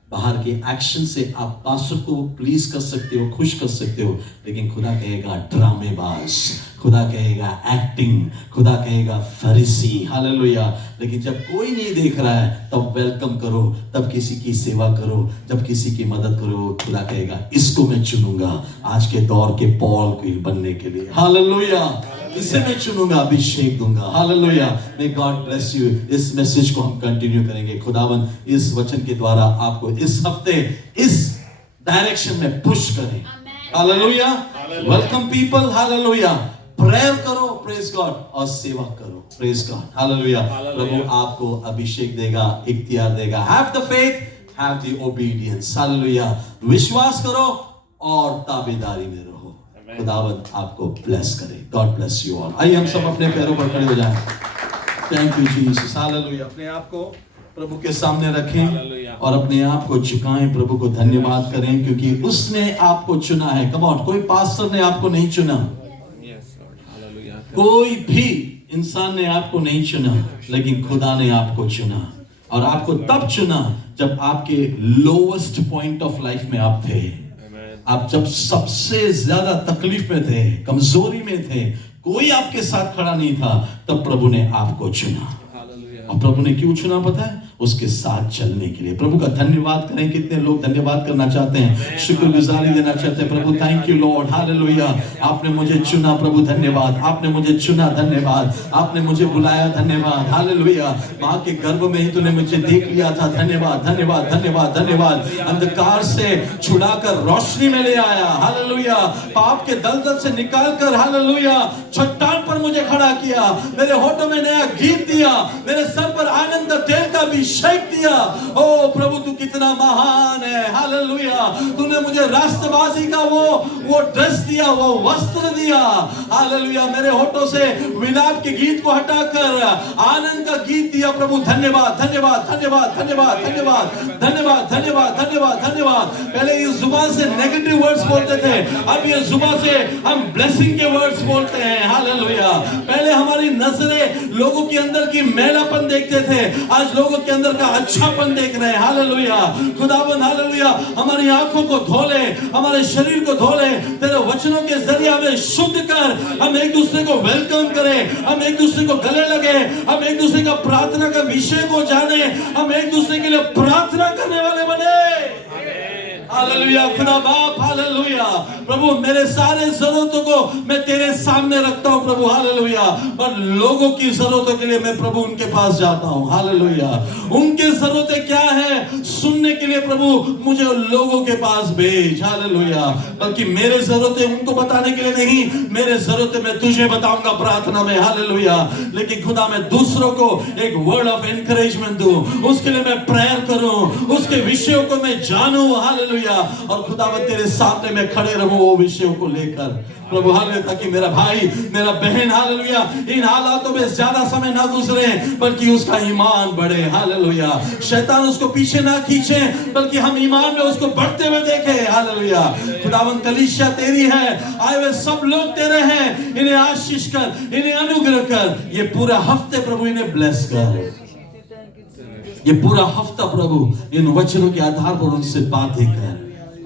बाहर के एक्शन से आप पास्टर को प्लीज कर सकते हो, खुश कर सकते हो, लेकिन खुदा कहेगा ड्रामेबाज, खुदा कहेगा एक्टिंग, खुदा कहेगा फरीसी। हालेलुया। लेकिन जब कोई नहीं देख रहा है, तब वेलकम करो, तब किसी की सेवा करो, जब किसी की मदद करो। खुदा कहेगा इसको मैं चुनूंगा आज के दौर के पॉल को बनने के लिए। हालेलुया। इसे मैं चुनूंगा, अभिषेक दूंगा। Hallelujah. May God bless you. इस मैसेज को हम कंटिन्यू करेंगे। खुदावन इस वचन के द्वारा आपको इस हफ्ते इस डायरेक्शन में पुश करें। Hallelujah. Welcome people. Hallelujah. Prayer करो, प्रेज गॉड, और सेवा करो, प्रेज गॉड। हालेलुया। प्रभु आपको अभिषेक देगा, इख्तियार देगा। Have the faith, have the obedience. Hallelujah. विश्वास करो और ताबेदारी में रहो। खुदावंद आपको ब्लेस करे। God bless you all. आइए हम सब अपने पैरों पर खड़े हो जाएं। Thank you Jesus. हालेलुया। अपने आप को प्रभु के सामने रखें और अपने आप को झुकाएं, प्रभु को धन्यवाद करें, क्योंकि उसने आपको चुना है। कम ऑन, कोई पास्टर ने आपको नहीं चुना, कोई भी इंसान ने आपको नहीं चुना, लेकिन खुदा ने आपको चुना। और आपको तब चुना जब आपके लोवेस्ट पॉइंट ऑफ लाइफ में आप थे। आप जब सबसे ज्यादा तकलीफ में थे, कमजोरी में थे, कोई आपके साथ खड़ा नहीं था, तब प्रभु ने आपको चुना। और प्रभु ने क्यों चुना पता है? उसके साथ चलने के लिए। प्रभु का धन्यवाद करें। कितने लोग धन्यवाद करना चाहते हैं, शुक्रगुजारी देना चाहते हैं। प्रभु थैंक यू लॉर्ड, हालेलुया, आपने मुझे चुना प्रभु, धन्यवाद, आपने मुझे चुना, धन्यवाद, आपने मुझे बुलाया, धन्यवाद, हालेलुया, माँ के गर्भ में ही तूने मुझे देख लिया था, धन्यवाद, धन्यवाद, धन्यवाद, धन्यवाद, अंधकार से छुड़ाकर रोशनी में ले आया, हालेलुया, पाप के दलदल से निकालकर, हालेलुया, चट्टान पर मुझे खड़ा किया, मेरे होठों में नया गीत दिया, मेरे सर पर आनंद का तेल का अभिषेक दिया। ओ प्रभु तू कितना महान है, हालेलुया, तूने मुझे राष्ट्रवासी का वो ड्रेस दिया, वो वस्त्र दिया, हालेलुया, मेरे होठों से विलाप के गीत को हटाकर आनंद का गीत दिया। प्रभु धन्यवाद, धन्यवाद, धन्यवाद, धन्यवाद, धन्यवाद, धन्यवाद, धन्यवाद, धन्यवाद, धन्यवाद। पहले इस जुबान से नेगेटिव वर्ड्स बोलते थे, अब ये जुबान से हम ब्लेसिंग के वर्ड्स बोलते हैं, हालेलुया। पहले हमारी नजरें लोगों के अंदर की मैलापन देखते थे, आज लोगों के अंदर का अच्छापन देख रहे हैं, हालेलुया, खुदावंद, हालेलुया, हमारी आंखों को धोले, हमारे शरीर को धोले, तेरे वचनों के जरिए हमें शुद्ध कर, हम एक दूसरे को वेलकम करें, हम एक दूसरे को गले लगे, हम एक दूसरे का प्रार्थना का विषय को जाने, हम एक दूसरे के लिए प्रार्थना करने वाले बने, हालेलुया, खुदा बाप, हालेलुया। प्रभु मेरे सारे जरूरतों को मैं तेरे सामने रखता हूं प्रभु, हालेलुया, और लोगों की जरूरतों के लिए मैं प्रभु उनके पास जाता हूं, हालेलुया। उनके जरूरतें क्या है सुनने के लिए प्रभु मुझे लोगों के पास भेज, हालेलुया, बल्कि मेरे जरूरतें उनको बताने के लिए नहीं, मेरे जरूरतें मैं तुझे बताऊंगा प्रार्थना में, हालेलुया। लेकिन खुदा मैं दूसरों को एक वर्ड ऑफ एनकरेजमेंट दूं, उसके लिए मैं प्रेयर करूं, उसके विषयों को मैं जानूं, हालेलुया, और खुदावंद तेरे सामने मैं खड़े रहूं वो विषयों को लेकर प्रभु, हालेलुया, ताकि मेरा भाई, मेरा बहन, हालेलुया, इन हालातों में ज्यादा समय ना गुजरे, बल्कि उसका ईमान बढ़े, हालेलुया, शैतान उसको पीछे ना खींचे, बल्कि हम ईमान में उसको बढ़ते हुए देखें, हालेलुया। खुदावंद कलीसिया तेरी है, आए हुए सब लोग तेरे हैं, इन्हें आशीष कर, इन्हें अनुग्रह कर, ये पूरा हफ्ते प्रभु इन्हें ब्लेस कर, ये पूरा हफ्ता प्रभु इन वचनों के आधार पर उनसे बातें कर,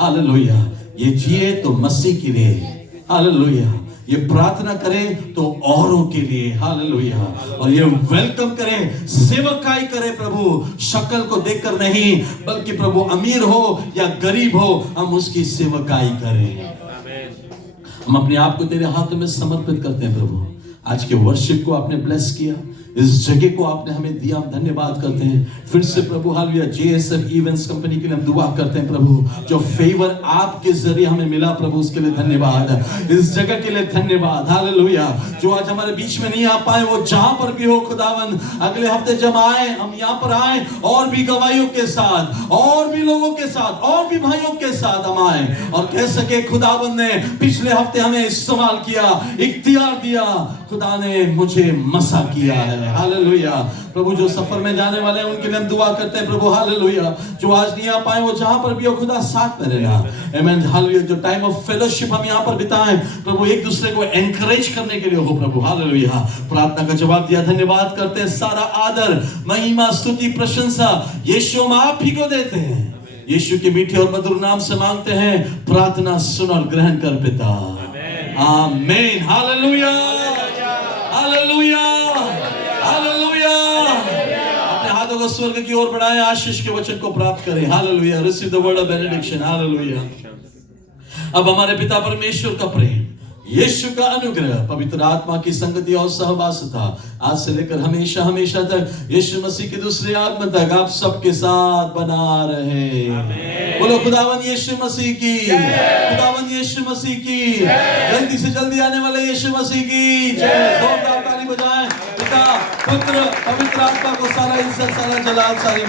हालेलुया, ये जिए तो मसीह के लिए, हालेलुया, ये प्रार्थना करें तो औरों के लिए, हालेलुया, और ये वेलकम करें, सेवकाई करें प्रभु, शक्ल को देखकर नहीं, बल्कि प्रभु अमीर हो या गरीब हो, हम उसकी सेवकाई करें। हम अपने आप को तेरे हाथों में समर्पित करते हैं प्रभु। आज के वर्शिप को आपने ब्लेस किया, इस जगह को आपने हमें दिया, हम धन्यवाद करते हैं। फिर से प्रभु, हालेलुया, जेएसएफ इवेंट्स कंपनी के लिए हम दुआ करते हैं प्रभु, जो फेवर आपके जरिए हमें मिला प्रभु, उसके लिए धन्यवाद, इस जगह के लिए धन्यवाद, हालेलुया। जो आज हमारे बीच में नहीं आ पाए, वो जहां पर भी हो खुदावंद, अगले हफ्ते जब आए, हम यहाँ पर आए और भी गवाहियों के साथ, और भी लोगों के साथ, और भी भाइयों के साथ हम आए और कह सके खुदावंद ने पिछले हफ्ते हमें इस्तेमाल किया, इख्तियार दिया, खुदा ने मुझे मसा किया है, हालेलुया। प्रभु जो सफर में जाने वाले हैं उनके लिए हम दुआ करते हैं प्रभु, हालेलुया, जो आज नहीं आ पाए वो जहां पर भी हो खुदा साथ में रहना, आमीन, हालेलुया। जो टाइम ऑफ फेलोशिप हम यहाँ पर बिताएं प्रभु, एक दूसरे को एनकरेज करने के लिए हो प्रभु, हालेलुया। प्रार्थना का जवाब दिया, धन्यवाद करते हैं, सारा आदर, महिमा, स्तुति, प्रशंसा यीशु हम आप ही को देते हैं, यीशु के मीठे और मधुर नाम से मांगते हैं, प्रार्थना सुन और ग्रहण कर पिता, आमीन, हालेलुया, हालेलुया, हालेलुया। अपने हाथों को स्वर्ग की ओर बढ़ाएं, आशीष के वचन को प्राप्त करें, hallelujah. Receive the word of benediction, hallelujah. अब हमारे पिता परमेश्वर का प्रेम, यीशु का अनुग्रह, पवित्र आत्मा की संगति और सहवासता आज से लेकर हमेशा हमेशा तक यीशु मसीह के दूसरे आगमन तक आप सबके साथ बना रहे। बोलो खुदावन यीशु मसीह की, खुदावन यीशु मसीह की, जल्दी से जल्दी आने वाले यीशु मसीह की जय। जोरदार ताली बजाएं। पिता, पुत्र, पवित्र आत्मा को सारा इज्जत, सारा जलाल, सारी